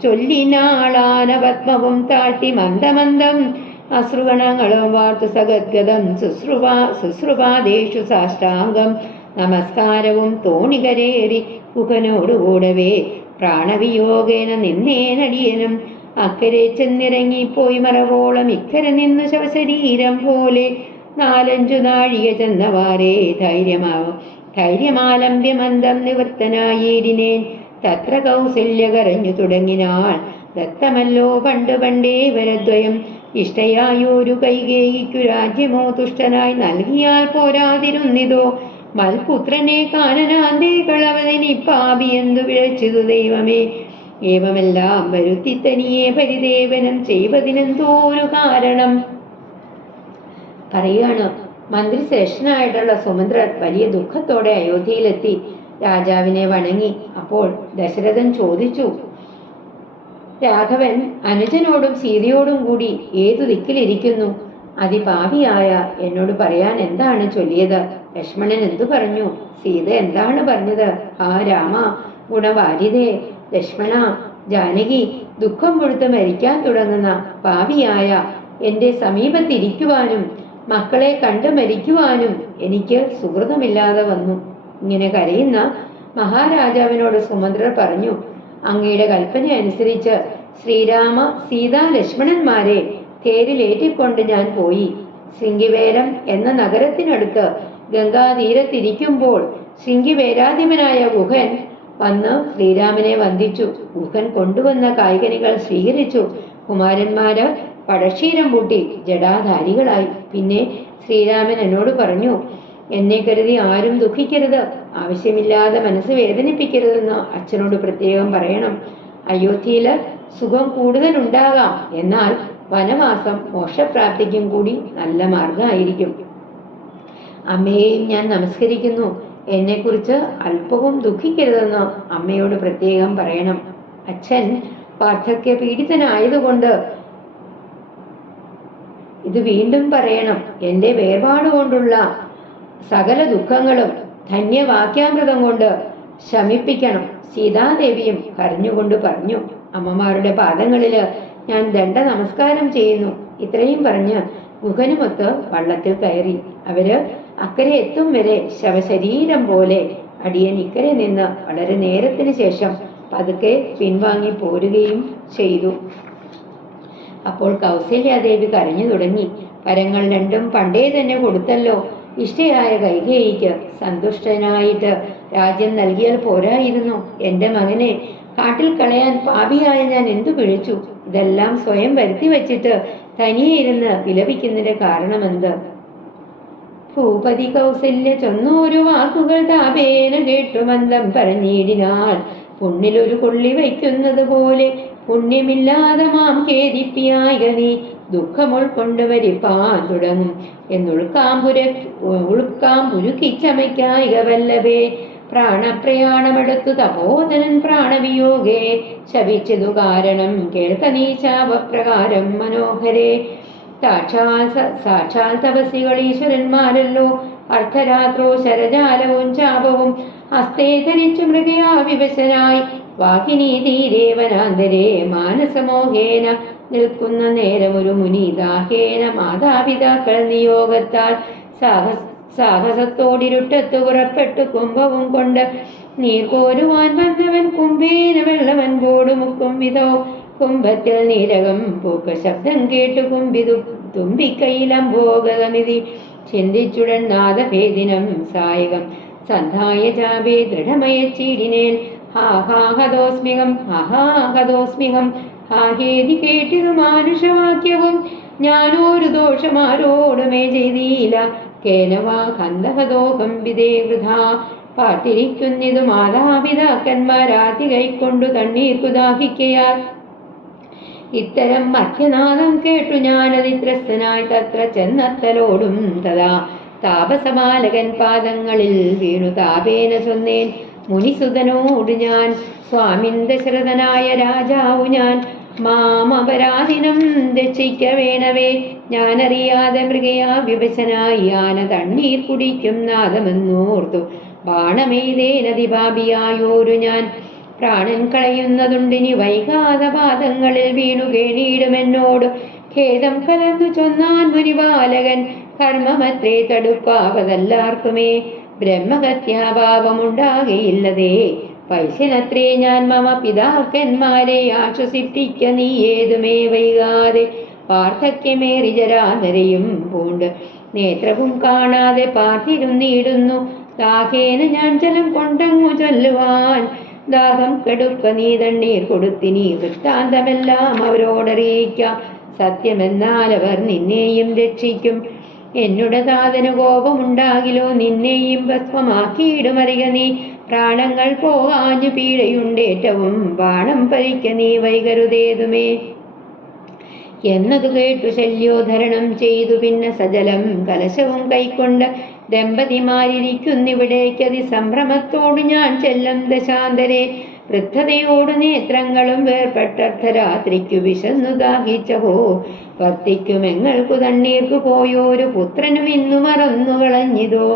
ചൊല്ലിനാളാനപത്മവും താഴ്ത്തി മന്ദമന്ദം അശ്രുഗണങ്ങളും വാർത്തു സഗദ്ഗതം ശുശ്രുപാദേഷു സാഷ്ടാംഗം നമസ്കാരവും തോണികരേറി കുഹനോടുകൂടവേ പ്രാണവിയോഗേന നിന്നേനടിയനും. അക്കരെ ചെന്നിറങ്ങിപ്പോയി മറവോളം ഇക്കരെ നിന്നു ശവശരീരം പോലെ 4-5 നാഴിക ചെന്നവാറേ ധൈര്യമാലംബ്യമന്ദം നിവൃത്തനായിടിനേൻ. തത്ര കൗസല്യ കരഞ്ഞു തുടങ്ങിനാൾ. ദത്തമല്ലോ പണ്ടു പണ്ടേ വരദ്വയം. ഇഷ്ടയായൊരു കൈകേയിക്കു രാജ്യമോ തുഷ്ടനായി നൽകിയാൽ പോരാതിരുന്നിതോ. മൽപുത്രനെ കാനനാന്തേ കളവതിനി പാപിയെന്തു വിഴച്ചിതു ദൈവമേ. ഏവമെല്ലാം വരുത്തി തനിയെ പരിദേവനം ചെയ്വതിനെന്തോരു കാരണം. പറയുകയാണ്, മന്ത്രിശ്രേഷ്ഠനായിട്ടുള്ള സുമന്ത്രൻ വലിയ ദുഃഖത്തോടെ അയോധ്യയിലെത്തി. രാജാവിനെ വണങ്ങി. അപ്പോൾ ദശരഥൻ ചോദിച്ചു, രാഘവൻ അനുജനോടും സീതയോടും കൂടി ഏതു ദിക്കിലിരിക്കുന്നു? അതിപാപിയായ എന്നോട് പറയാൻ എന്താണ് ചൊല്ലിയത്? ലക്ഷ്മണൻ എന്തു പറഞ്ഞു? സീത എന്താണ് പറഞ്ഞത്? ആ രാമ, ഗുണവാരിതേ, ലക്ഷ്മണ, ജാനകി ദുഃഖം കൊടുത്ത് മരിക്കാൻ തുടങ്ങുന്ന പാപിയായ എന്റെ സമീപത്തിരിക്കുവാനും മക്കളെ കണ്ടു മരിക്കുവാനും എനിക്ക് സുഹൃതമില്ലാതെ വന്നു. ഇങ്ങനെ കരയുന്ന മഹാരാജാവിനോട് സുമന്ത്രർ പറഞ്ഞു, അങ്ങയുടെ കൽപ്പന അനുസരിച്ച് ശ്രീരാമ സീതാ ലക്ഷ്മണന്മാരെ തേരിലേറ്റിക്കൊണ്ട് ഞാൻ പോയി. ശൃംഗിവേരം എന്ന നഗരത്തിനടുത്ത് ഗംഗാതീരത്തിരിക്കുമ്പോൾ ശൃംഗിവേരാധിപനായ ഗുഹൻ വന്ന് ശ്രീരാമനെ വന്ദിച്ചു. ഗുഹൻ കൊണ്ടുവന്ന കായ്കനികൾ സ്വീകരിച്ചു. കുമാരന്മാര് പടക്ഷീരം പൂട്ടി ജടാധാരികളായി. പിന്നെ ശ്രീരാമൻ എന്നോട് പറഞ്ഞു, എന്നെ കരുതി ആരും ദുഃഖിക്കരുത്, ആവശ്യമില്ലാതെ മനസ്സ് വേദനിപ്പിക്കരുതെന്ന് അച്ഛനോട് പ്രത്യേകം പറയണം. അയോധ്യയില് സുഖം കൂടുതൽ ഉണ്ടാകാം, എന്നാൽ വനവാസം മോക്ഷപ്രാപ്തിക്കും കൂടി നല്ല മാർഗമായിരിക്കും. അമ്മയെയും ഞാൻ നമസ്കരിക്കുന്നു. എന്നെക്കുറിച്ച് അല്പവും ദുഃഖിക്കരുതെന്ന് അമ്മയോട് പ്രത്യേകം പറയണം. അച്ഛൻ വാർദ്ധക്യ പീഡിതനായതുകൊണ്ട് ഇത് വീണ്ടും പറയണം. എന്റെ വേർപാടുകൊണ്ടുള്ള സകല ദുഃഖങ്ങളും ധന്യവാക്യാമൃതം കൊണ്ട് ശമിപ്പിക്കണം. സീതാദേവിയും കരഞ്ഞുകൊണ്ട് പറഞ്ഞു, അമ്മമാരുടെ പാദങ്ങളില് ഞാൻ ദണ്ഡ നമസ്കാരം ചെയ്യുന്നു. ഇത്രയും പറഞ്ഞ് ഗുഹനുമൊത്ത് വള്ളത്തിൽ കയറി. അവര് അക്കരെ എത്തും വരെ ശവശരീരം പോലെ അടിയൻ ഇക്കരെ നിന്ന് വളരെ നേരത്തിന് ശേഷം പതുക്കെ പിൻവാങ്ങി പോരുകയും ചെയ്തു. അപ്പോൾ കൗസല്യാദേവി കരഞ്ഞു തുടങ്ങി. കരങ്ങൾ രണ്ടും പണ്ടേ തന്നെ കൊടുത്തല്ലോ. ഇഷ്ടയായ കൈകേയിക്ക് സന്തുഷ്ടനായിട്ട് രാജ്യം നൽകിയാൽ പോരായിരുന്നു. എന്റെ മകനെ കാട്ടിൽ കളയാൻ പാപിയായ ഞാൻ എന്തു പിഴച്ചു? ഇതെല്ലാം സ്വയം വരുത്തി വച്ചിട്ട് തനിയെ ഇരുന്ന് വിലപിക്കുന്നതിന്റെ കാരണമെന്ത്? ഭൂപതി കൗസല്യ ചൊന്നോരു വാക്കുകൾ താപേന കേട്ടു മന്ദം പറഞ്ഞിടിനാൽ, പുണ്ണിലൊരു കൊള്ളി വയ്ക്കുന്നത് പോലെ പുണ്യമില്ലാതെ മാം ഖേദിപ്പിയായിക നീ ദുഃഖം ഉൾക്കൊണ്ട് വരിപ്പാൻ തുടങ്ങും ഉൾക്കാമ്പുരുക്കിച്ചമയ്ക്കായിക വല്ലഭേ. പ്രാണപ്രയാണമെടുത്തു തപോധനൻ പ്രാണവിയോഗേ ശപിച്ചതു കാരണം കേൾക്ക നീ ശാപപ്രകാരം മനോഹരേ. സാക്ഷാൽ തപസികൾ ഈശ്വരന്മാരല്ലോ. അർദ്ധരാത്രോ ശരജാലവും ചാപവും ഹസ്തേ ധരിച്ചു മൃഗയാ വിവശനായി വാഹിനി തീരേവനാന്തരേ മാനസമോഹേന നിൽക്കുന്ന നേരമൊരു മുനി ദാഹേന മാതാപിതാക്കൾ നിയോഗത്താൽ സാഹസത്തോടിരുട്ടത്ത് പുറപ്പെട്ടു കുംഭവും കൊണ്ട് നീർ കോരുവാൻ വന്നവൻ കുംഭേന വെള്ളവൻ പോടു മുക്കും വിധോ. കുംഭത്തിൽ നീരകം പൂക്ക ശബ്ദം കേട്ടു കുംഭിതു തുമ്പിക്കൈലംഭോഗമിതി ചിന്തിച്ചുടൻ നാദഭേദിനം സായകം സന്ധായ ചാപേ ദൃഢമയച്ചീടിനേൻ. ഹാഹാഹതോസ്മികം ഹാഹാഹതോസ്മികം ഹാഹേതി കേട്ടിതു മാനുഷവാക്യവും ഞാനൊരു ദോഷമാരോടുമേ ചെയ്തില്ല. കേനവാ കന്ധഹതോകം വിദേ വൃഥാ. പാർത്തിരിക്കുന്നിതു മാതാപിതാക്കന്മാരാതി കൈക്കൊണ്ടു തണ്ണീർക്കു ദാഹിക്കയാൽ. ഇത്തരം മധ്യനാദം കേട്ടു ഞാനതിത്രസ്തനായി തത്ര ചെന്നത്തലോടും തഥാ താപസമാലകൻ പാദങ്ങളിൽ വീണു താപേന ചൊന്നേൻ മുനിസുതനോട് ഞാൻ. സ്വാമിൻ ദശരഥനായ രാജാവു ഞാൻ, മാമപരാധിനം രക്ഷിക്ക വേണവേ. ഞാനറിയാതെ മൃഗയാ വിവശനായി ആന തണ്ണീർ കുടിക്കും നാദമെന്നോർത്തു ബാണമേതേനതിപാപിയായോരു ഞാൻ. പ്രാണൻ കളയുന്നതുണ്ടിനി വൈകാത പാദങ്ങളിൽ വീണു കേണിയിടുമെന്നോട് ഖേദം കലർന്നു ചൊന്നാൻ മുനിബാലകൻ. കർമ്മമത്രേ തടുപ്പാവതല്ലാർക്കുമേ ബ്രഹ്മഹത്യാഭാവമുണ്ടാകയില്ലതേ. പൈശ്യനത്രേ ഞാൻ മമ പിതാക്കന്മാരെ ആശ്വസിപ്പിക്ക നീ ഏതുമേ വൈകാതെ. വാർദ്ധക്യമേറി ജരാനരയും പൂണ്ട് നേത്രവും കാണാതെ പാർത്തിരുന്നിടുന്നു. ദാഹേന ഞാൻ ജലം കൊണ്ടങ്ങു ചൊല്ലുവാൻ. ദാഹം കെടുക്ക നീ തണ്ണീർ കൊടുത്തിനി വൃത്താന്തമെല്ലാം അവരോടറിയിക്കാം. സത്യമെന്നാൽ അവർ നിന്നെയും രക്ഷിക്കും. എന്നുടെ താതന് കോപമുണ്ടാകിലോ നിന്നെയും ഭസ്മമാക്കിയിടുമറിയ നീ. പ്രാണങ്ങൾ പോകാഞ്ഞു പീഡയുണ്ടേറ്റവും ബാണം പരിക്ക നീ വൈകരുതേതുമേ. എന്നതു കേട്ടു ശല്യോധരണം ചെയ്തു പിന്നെ സജലം കലശവും കൈക്കൊണ്ട് ദമ്പതിമാരിയ്ക്കുന്നിവിടേക്കതി സംഭ്രമത്തോടു ഞാൻ ചെല്ലും ദശാന്തരെ. വൃദ്ധതയോടു നേത്രങ്ങളും വേർപ്പെട്ടർദ്ധരാത്രിക്കു വിശന്നു ദാഹിച്ചഹോ. വർത്തിക്കുമെങ്ങൾക്കു തണ്ണീർക്കു പോയോരു പുത്രനും ഇന്നു മറന്നു കളഞ്ഞിതോ.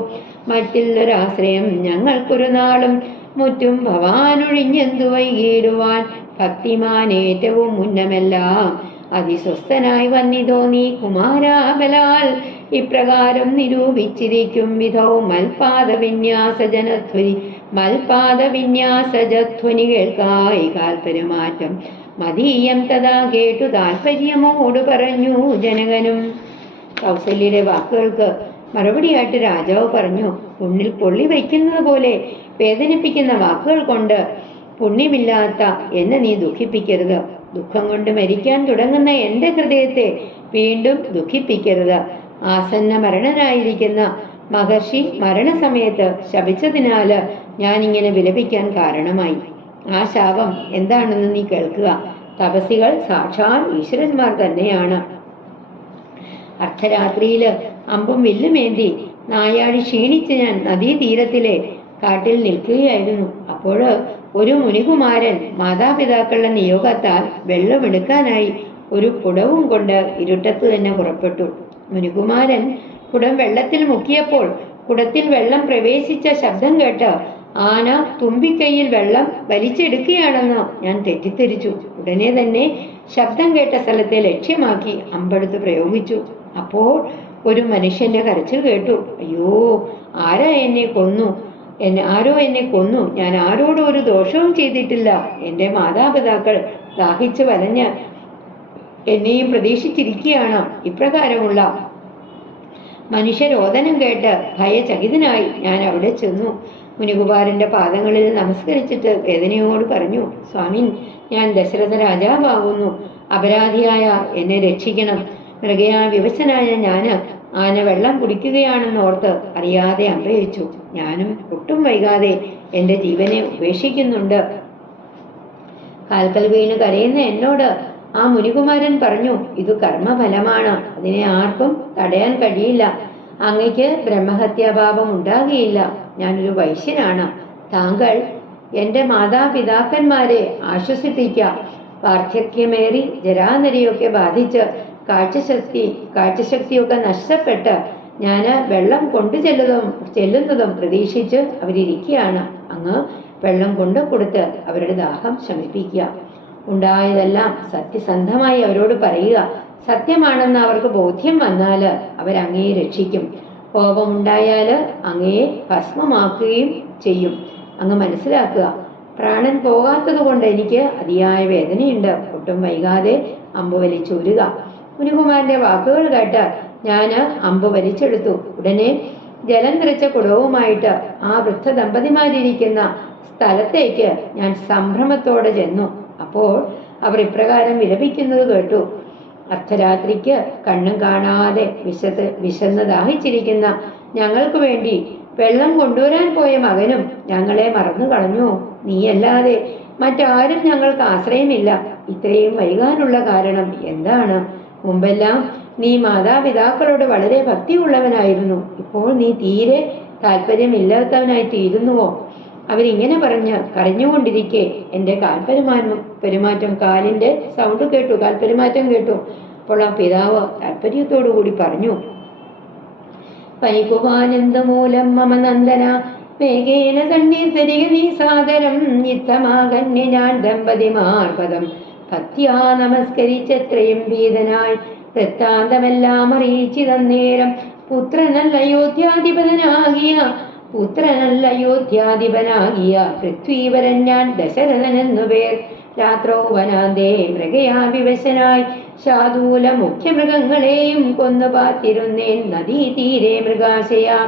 മറ്റുള്ളൊരാശ്രയം ഞങ്ങൾക്കൊരു നാളും മുറ്റും ഭവാനൊഴിഞ്ഞെന്തു വൈകിടുവാൻ. ഭക്തിമാനേറ്റവും മുന്നമെല്ലാം അതിസ്വസ്ഥനായി വന്നിതോ നീ കുമാരാബലാൽ. ഇപ്രകാരം നിരൂപിച്ചിരിക്കും വിധൗ മൽപാദവിന്യാസജധ്വനി കേൾക്കായി കാൽപര്യമാറ്റം മതീയം തഥാ കേട്ടു താൽപര്യമോട് പറഞ്ഞു ജനകനും. കൗസല്യയുടെ വാക്കുകൾക്ക് മറുപടിയായിട്ട് രാജാവ് പറഞ്ഞു, പുണ്ണിൽ പൊള്ളി വയ്ക്കുന്നത് പോലെ വേദനിപ്പിക്കുന്ന വാക്കുകൾ കൊണ്ട് പുണ്യമില്ലാത്ത എന്നെ നീ ദുഃഖിപ്പിക്കരുത്. ദുഃഖം കൊണ്ട് മരിക്കാൻ തുടങ്ങുന്ന എൻ്റെ ഹൃദയത്തെ വീണ്ടും ദുഃഖിപ്പിക്കരുത്. ആസന്ന മരണനായിരിക്കുന്ന മഹർഷി മരണസമയത്ത് ശപിച്ചതിനാല് ഞാനിങ്ങനെ വിലപിക്കാൻ കാരണമായി. ആ ശാപം എന്താണെന്ന് നീ കേൾക്കുക. തപസികൾ സാക്ഷാൽ ഈശ്വരന്മാർ തന്നെയാണ്. അർദ്ധരാത്രിയില് അമ്പും വില്ലുമേന്തി നായാടി ക്ഷീണിച്ച് ഞാൻ നദീതീരത്തിലെ കാട്ടിൽ നിൽക്കുകയായിരുന്നു. അപ്പോൾ ഒരു മുനികുമാരൻ മാതാപിതാക്കളുടെ നിയോഗത്താൽ വെള്ളമെടുക്കാനായി ഒരു കുടവും കൊണ്ട് ഇരുട്ടത്ത് തന്നെ പുറപ്പെട്ടു. മുനികുമാരൻ കുടം വെള്ളത്തിൽ മുക്കിയപ്പോൾ കുടത്തിൽ വെള്ളം പ്രവേശിച്ച ശബ്ദം കേട്ട് ആന തുമ്പിക്കൈയിൽ വെള്ളം വലിച്ചെടുക്കുകയാണെന്ന് ഞാൻ തെറ്റിദ്ധരിച്ചു. ഉടനെ തന്നെ ശബ്ദം കേട്ട സ്ഥലത്തെ ലക്ഷ്യമാക്കി അമ്പെടുത്ത് പ്രയോഗിച്ചു. അപ്പോൾ ഒരു മനുഷ്യന്റെ കരച്ചിൽ കേട്ടു. അയ്യോ, ആരോ എന്നെ കൊന്നു. ഞാൻ ആരോടും ഒരു ദോഷവും ചെയ്തിട്ടില്ല. എൻ്റെ മാതാപിതാക്കൾ ദാഹിച്ചു വലഞ്ഞ് എന്നെയും പ്രതീക്ഷിച്ചിരിക്കുകയാണ്. ഇപ്രകാരമുള്ള മനുഷ്യരോദനം കേട്ട് ഭയചകിതനായി ഞാൻ അവിടെ ചെന്നു. മുനികുമാരന്റെ പാദങ്ങളിൽ നമസ്കരിച്ചിട്ട് വേദനയോട് പറഞ്ഞു, സ്വാമിൻ, ഞാൻ ദശരഥ രാജാവാകുന്നു. അപരാധിയായ എന്നെ രക്ഷിക്കണം. മൃഗയാ വിവശനായ ഞാന് ആന വെള്ളം കുടിക്കുകയാണെന്ന് ഓർത്ത് അറിയാതെ അമ്പയച്ചു. ഞാനും ഒട്ടും വൈകാതെ എൻ്റെ ജീവനെ ഉപേക്ഷിക്കുന്നുണ്ട്. കാൽക്കൽ വീണ് കരയുന്ന എന്നോട് ആ മുനികുമാരൻ പറഞ്ഞു, ഇത് കർമ്മഫലമാണ്. അതിനെ ആർക്കും തടയാൻ കഴിയില്ല. അങ്ങയ്ക്ക് ബ്രഹ്മഹത്യാപാപം ഉണ്ടാകുകയില്ല. ഞാനൊരു വൈശ്യനാണ്. താങ്കൾ എൻ്റെ മാതാപിതാക്കന്മാരെ ആശ്വസിപ്പിക്കാം. വാർദ്ധക്യമേറി ജരാനരിയൊക്കെ ബാധിച്ച് കാഴ്ചശക്തിയൊക്കെ നഷ്ടപ്പെട്ട് ഞാൻ വെള്ളം കൊണ്ടു ചെല്ലുന്നതും പ്രതീക്ഷിച്ച് അവരിയ്ക്കുകയാണ്. അങ്ങ് വെള്ളം കൊണ്ടു കൊടുത്ത് അവരുടെ ദാഹം ശമിപ്പിക്കുക. ഉണ്ടായതെല്ലാം സത്യസന്ധമായി അവരോട് പറയുക. സത്യമാണെന്ന് അവർക്ക് ബോധ്യം വന്നാൽ അവരങ്ങയെ രക്ഷിക്കും. കോപമുണ്ടായാല് അങ്ങയെ ഭസ്മമാക്കുകയും ചെയ്യും. അങ്ങ് മനസ്സിലാക്കുക. പ്രാണൻ പോകാത്തത് കൊണ്ട് എനിക്ക് അതിയായ വേദനയുണ്ട്. ഒട്ടും വൈകാതെ അമ്പ് വലിച്ചൂരുക. മുനികുമാരന്റെ വാക്കുകൾ കേട്ട് ഞാൻ അമ്പ് വലിച്ചെടുത്തു. ഉടനെ ജലം നിറച്ച കുടവുമായിട്ട് ആ വൃദ്ധ ദമ്പതിമാരിയ്ക്കുന്ന സ്ഥലത്തേക്ക് ഞാൻ സംഭ്രമത്തോടെ ചെന്നു. അപ്പോൾ അവർ ഇപ്രകാരം വിലപിക്കുന്നത് കേട്ടു. അർദ്ധരാത്രിക്ക് കണ്ണും കാണാതെ വിശന്ന് ദാഹിച്ചിരിക്കുന്ന ഞങ്ങൾക്ക് വേണ്ടി വെള്ളം കൊണ്ടുവരാൻ പോയ മകനും ഞങ്ങളെ മറന്നു കളഞ്ഞു. നീയല്ലാതെ മറ്റാരും ഞങ്ങൾക്ക് ആശ്രയമില്ല. ഇത്രയും വൈകാനുള്ള കാരണം എന്താണ്? മുമ്പെല്ലാം നീ മാതാപിതാക്കളോട് വളരെ ഭക്തിയുള്ളവനായിരുന്നു. ഇപ്പോൾ നീ തീരെ താല്പര്യമില്ലാത്തവനായി തീരുന്നുവോ? അവരിങ്ങനെ പറഞ്ഞ് കരഞ്ഞുകൊണ്ടിരിക്കെ എൻ്റെ കാൽപെരുമാറ്റം കാലിൻ്റെ സൗണ്ട് കേട്ടു. കാൽപെരുമാറ്റം കേട്ടു. അപ്പോൾ ആ പിതാവ് താല്പര്യത്തോടു കൂടി പറഞ്ഞു, പൈകുവാനന്ദമൂലം മമ നന്ദന വേഗേന കണ്ണീർ തരിക നീ സാദരം. നിത്തമാകന്യ ഞാൻ ദമ്പതിമാർ പദം ഭക്തിയാ നമസ്കരിച്ചത്രയും ഭീതനായി വൃത്താന്തമെല്ലാം അറിയിച്ചിതന്നേരം. പുത്രനല്ല അയോധ്യാധിപനാകിയ പൃഥ്വീവരൻ ഞാൻ ദശരഥനെന്നു പേർ. രാത്രോ വനാന്തേ മൃഗയാ വിവശനായി ശാദൂല മുഖ്യമൃഗങ്ങളെയും കൊന്നു പാത്തിരുന്നേൻ നദീതീരെ മൃഗാശയാ.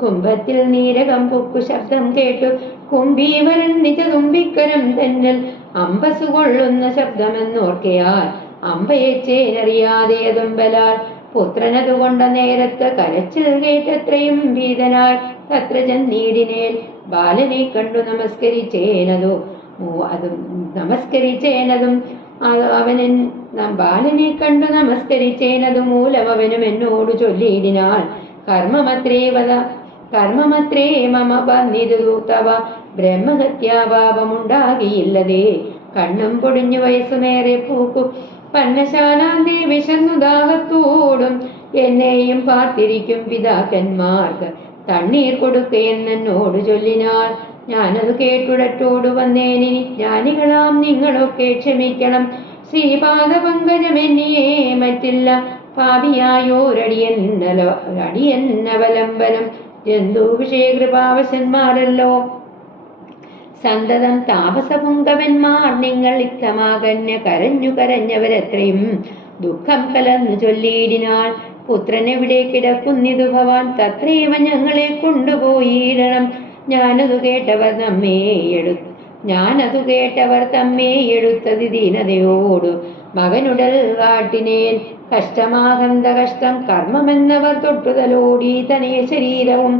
കുംഭത്തിൽ നീരകം പൊക്കു ശബ്ദം കേട്ടു കുംഭീവരൻ നിജതുമ്പിക്കരം തന്നിൽ അമ്പസുകൊള്ളുന്ന ശബ്ദമെന്നോർക്കയാൽ അമ്പയച്ചേനറിയാതെ അതുമ്പലാൽ. പുത്രനതുകൊണ്ട നേരത്ത് കരച്ചിൽ കേട്ടത്രയും ഭീതനായി തത്ര ചെന്നീടിനേൽ. ബാലനെ കണ്ടു നമസ്കരിച്ചേനതും ബാലനെ കണ്ടു നമസ്കരിച്ചേനതു മൂലം അവനും എന്നോട് ചൊല്ലിയിടിനാൽ കർമ്മമത്രേവത കർമ്മമത്രേ മമ വന്നിതു തവ ബ്രഹ്മഹത്യാപാപമുണ്ടാകിയില്ലതേ. കണ്ണും പൊടിഞ്ഞു വയസ്സുമേറെ പൂക്കു പന്നശാലാന്തേ വിശന്നു ദാഹത്തോടും എന്നെയും പാർത്തിരിക്കും പിതാക്കന്മാർക്ക് തണ്ണീർ കൊടുക്കയെന്നോട് ചൊല്ലിനാൾ. ഞാനത് കേട്ടുടട്ടോട് വന്നേനി. ജ്ഞാനികളാം നിങ്ങളൊക്കെ ക്ഷമിക്കണം. ശ്രീപാദപങ്കജമെന്നിയേ മറ്റില്ല പാപിയായോരടിയന്നവലംബനം. ജന്തു വിഷയകൃപാവശന്മാരല്ലോ സന്തതം താപസപുങ്കവന്മാർ. നിങ്ങൾ ഇത്തമാകന്യ കരഞ്ഞവരെത്രയും ദുഃഖം കലർന്നു ചൊല്ലിയിടിനാൾ. പുത്രനെവിടെ കിടക്കുന്നിതു ഭവാൻ തത്രേവ ഞങ്ങളെ കൊണ്ടുപോയിടണം. ഞാനതു കേട്ടവർ തമ്മേ എടുത്തത് ദീനതയോടു മകനുടൽ കാട്ടിനേൽ. കഷ്ടമാകന്ത കഷ്ടം കർമ്മമെന്നവർ തൊട്ടുതലോടി തനയ ശരീരവും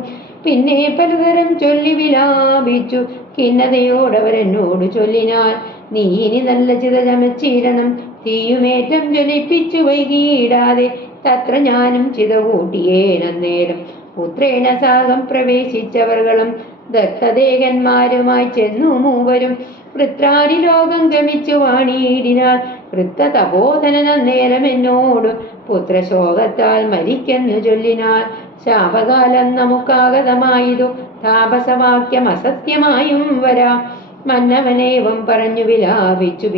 പിന്നെ പലതരം ചൊല്ലി വിലാപിച്ചു. ഖിന്നതയോടവരെന്നോട് ചൊല്ലിനാൽ നീ ഇനി നല്ല ചിത ചമച്ചീരണം. തീയുമേറ്റം ജ്വലിപ്പിച്ചു വൈകിയിടാതെ തത്ര ഞാനും ചിത കൂട്ടിയേനന്നേരം. പുത്രേണ സാഗം പ്രവേശിച്ചവർകളും ദത്തദേഹന്മാരുമായി ചെന്നു മൂവരും വൃത്രാരി ലോകം ഗമിച്ചു വാണിയിടിനാൽ. വൃത്ത തപോധനന നേരം എന്നോട് പുത്രശോകത്താൽ മരിക്കെന്നു ചൊല്ലിനാൽ. ശാപകാലം നമുക്കാഗതമായതു താപസവാക്യം അസത്യമായും വരാം. മന്നവനേവം പറഞ്ഞു വിലാപിച്ചു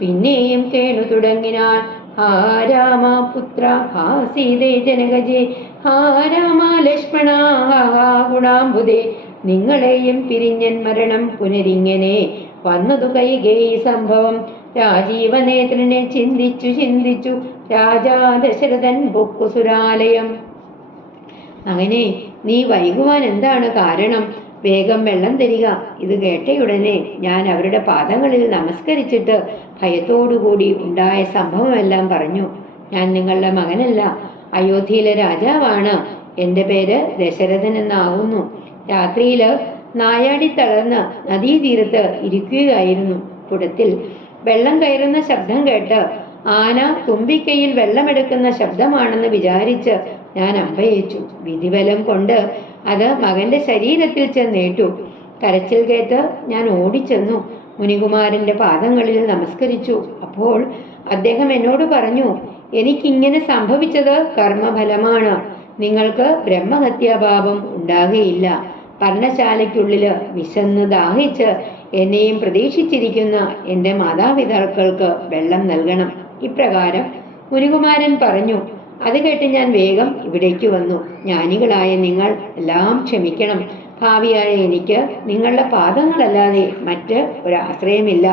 പിന്നെയും കേണു തുടങ്ങിനാൾ. ഹാ രാമ പുത്ര, ഹാ സീതേ ജനകജേ, ഹാ രാമ ലക്ഷ്മണ, ഹാ ഗുണാംബുദേ. നിങ്ങളെയും പിരിഞ്ഞൻ മരണം പുനരിങ്ങനെ വന്നതു കൈകേയി സംഭവം. രാജീവനേത്രനെ ചിന്തിച്ചു രാജാ ദശരഥൻ പൊക്കുസുരാലയം. അങ്ങനെ നീ വൈകുവാൻ എന്താണ് കാരണം? വേഗം വെള്ളം തരിക. ഇത് കേട്ടയുടനെ ഞാൻ അവരുടെ പാദങ്ങളിൽ നമസ്കരിച്ചിട്ട് ഭയത്തോടുകൂടി ഉണ്ടായ സംഭവമെല്ലാം പറഞ്ഞു. ഞാൻ നിങ്ങളുടെ മകനല്ല, അയോധ്യയിലെ രാജാവാണ്. എൻ്റെ പേര് ദശരഥൻ എന്നാകുന്നു. രാത്രിയില് നായാടി തളർന്ന് നദീതീരത്ത് ഇരിക്കുകയായിരുന്നു. കുടത്തിൽ വെള്ളം കയറുന്ന ശബ്ദം കേട്ട് ആന തുമ്പിക്കൈയിൽ വെള്ളമെടുക്കുന്ന ശബ്ദമാണെന്ന് വിചാരിച്ച് ഞാൻ അമ്പയച്ചു. വിധിബലം കൊണ്ട് അത് മകന്റെ ശരീരത്തിൽ ചെന്നേറ്റു. കരച്ചിൽ കേട്ട് ഞാൻ ഓടിച്ചെന്നു മുനികുമാരന്റെ പാദങ്ങളിൽ നമസ്കരിച്ചു. അപ്പോൾ അദ്ദേഹം എന്നോട് പറഞ്ഞു, എനിക്കിങ്ങനെ സംഭവിച്ചത് കർമ്മഫലമാണ്. നിങ്ങൾക്ക് ബ്രഹ്മഹത്യാപാപം ഉണ്ടാകുകയില്ല. പർണശാലയ്ക്കുള്ളില് വിശന്ന് ദാഹിച്ച് എന്നെയും പ്രതീക്ഷിച്ചിരിക്കുന്ന എൻ്റെ മാതാപിതാക്കൾക്ക് വെള്ളം നൽകണം. ഇപ്രകാരം മുനികുമാരൻ പറഞ്ഞു. അത് കേട്ട് ഞാൻ വേഗം ഇവിടേക്ക് വന്നു. ജ്ഞാനികളായ നിങ്ങൾ എല്ലാം ക്ഷമിക്കണം. ഭാവിയായ എനിക്ക് നിങ്ങളുടെ പാദങ്ങളല്ലാതെ മറ്റ് ഒരാശ്രയമില്ല.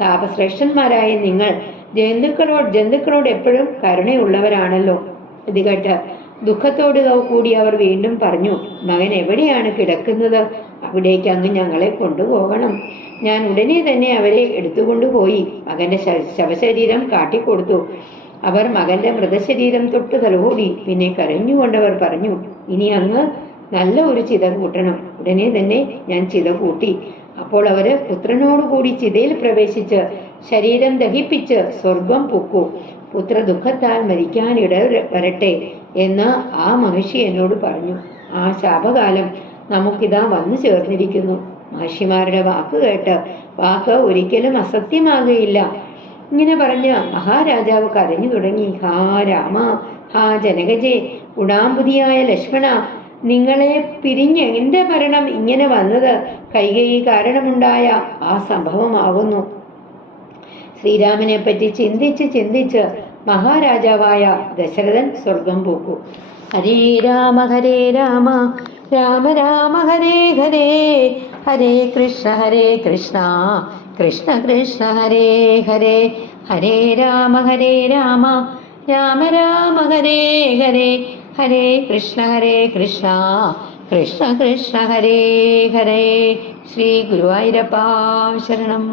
താപശ്രേഷ്ഠന്മാരായ നിങ്ങൾ ജന്തുക്കളോട് എപ്പോഴും കരുണയുള്ളവരാണല്ലോ. ഇത് കേട്ട് ദുഃഖത്തോട് കൂടി അവർ വീണ്ടും പറഞ്ഞു, മകൻ എവിടെയാണ് കിടക്കുന്നത്? അവിടേക്ക് അങ്ങ് ഞങ്ങളെ കൊണ്ടുപോകണം. ഞാൻ ഉടനെ തന്നെ അവരെ എടുത്തുകൊണ്ടുപോയി മകന്റെ ശവശരീരം കാട്ടിക്കൊടുത്തു. അവർ മകന്റെ മൃതശരീരം തൊട്ട് തലോടി. പിന്നെ കരഞ്ഞുകൊണ്ടവർ പറഞ്ഞു, ഇനി അങ്ങ് നല്ല ഒരു ചിത കൂട്ടണം. ഉടനെ തന്നെ ഞാൻ ചിത കൂട്ടി. അപ്പോൾ അവര് പുത്രനോടുകൂടി ചിതയിൽ പ്രവേശിച്ച് ശരീരം ദഹിപ്പിച്ച് സ്വർഗം പൊക്കു. പുത്ര ദുഃഖത്താൽ മരിക്കാനിട വരട്ടെ എന്ന് ആ മഹർഷി എന്നോട് പറഞ്ഞു. ആ ശാപകാലം നമുക്കിതാ വന്നു ചേർന്നിരിക്കുന്നു. മഹർഷിമാരുടെ വാക്ക് കേട്ട് വാക്ക് ഒരിക്കലും അസത്യമാകുകയില്ല. ഇങ്ങനെ പറഞ്ഞ് മഹാരാജാവ് കരഞ്ഞു തുടങ്ങി. ഹാ രാമ, ഹാ ജനകജേ, ഗുണാംബുദിയായ ലക്ഷ്മണ, നിങ്ങളെ പിരിഞ്ഞ് എന്റെ മരണം ഇങ്ങനെ വന്നത് കൈകേയി കാരണമുണ്ടായ ആ സംഭവമാകുന്നു. ശ്രീരാമനെ പറ്റി ചിന്തിച്ച് മഹാരാജാവായ ദശരഥൻ സ്വർഗം പോക്കു. ഹരേ രാമ രാമ രാമ ഹരേ ഹരേ, ഹരേ കൃഷ്ണ കൃഷ്ണ കൃഷ്ണ ഹരേ ഹരേ, ഹരേ രാമ രാമ രാമ ഹരേ ഹരേ, ഹരേ കൃഷ്ണ കൃഷ്ണ കൃഷ്ണ ഹരേ ഹരേ. ശ്രീ ഗുരുവായൂരപ്പ ശരണം.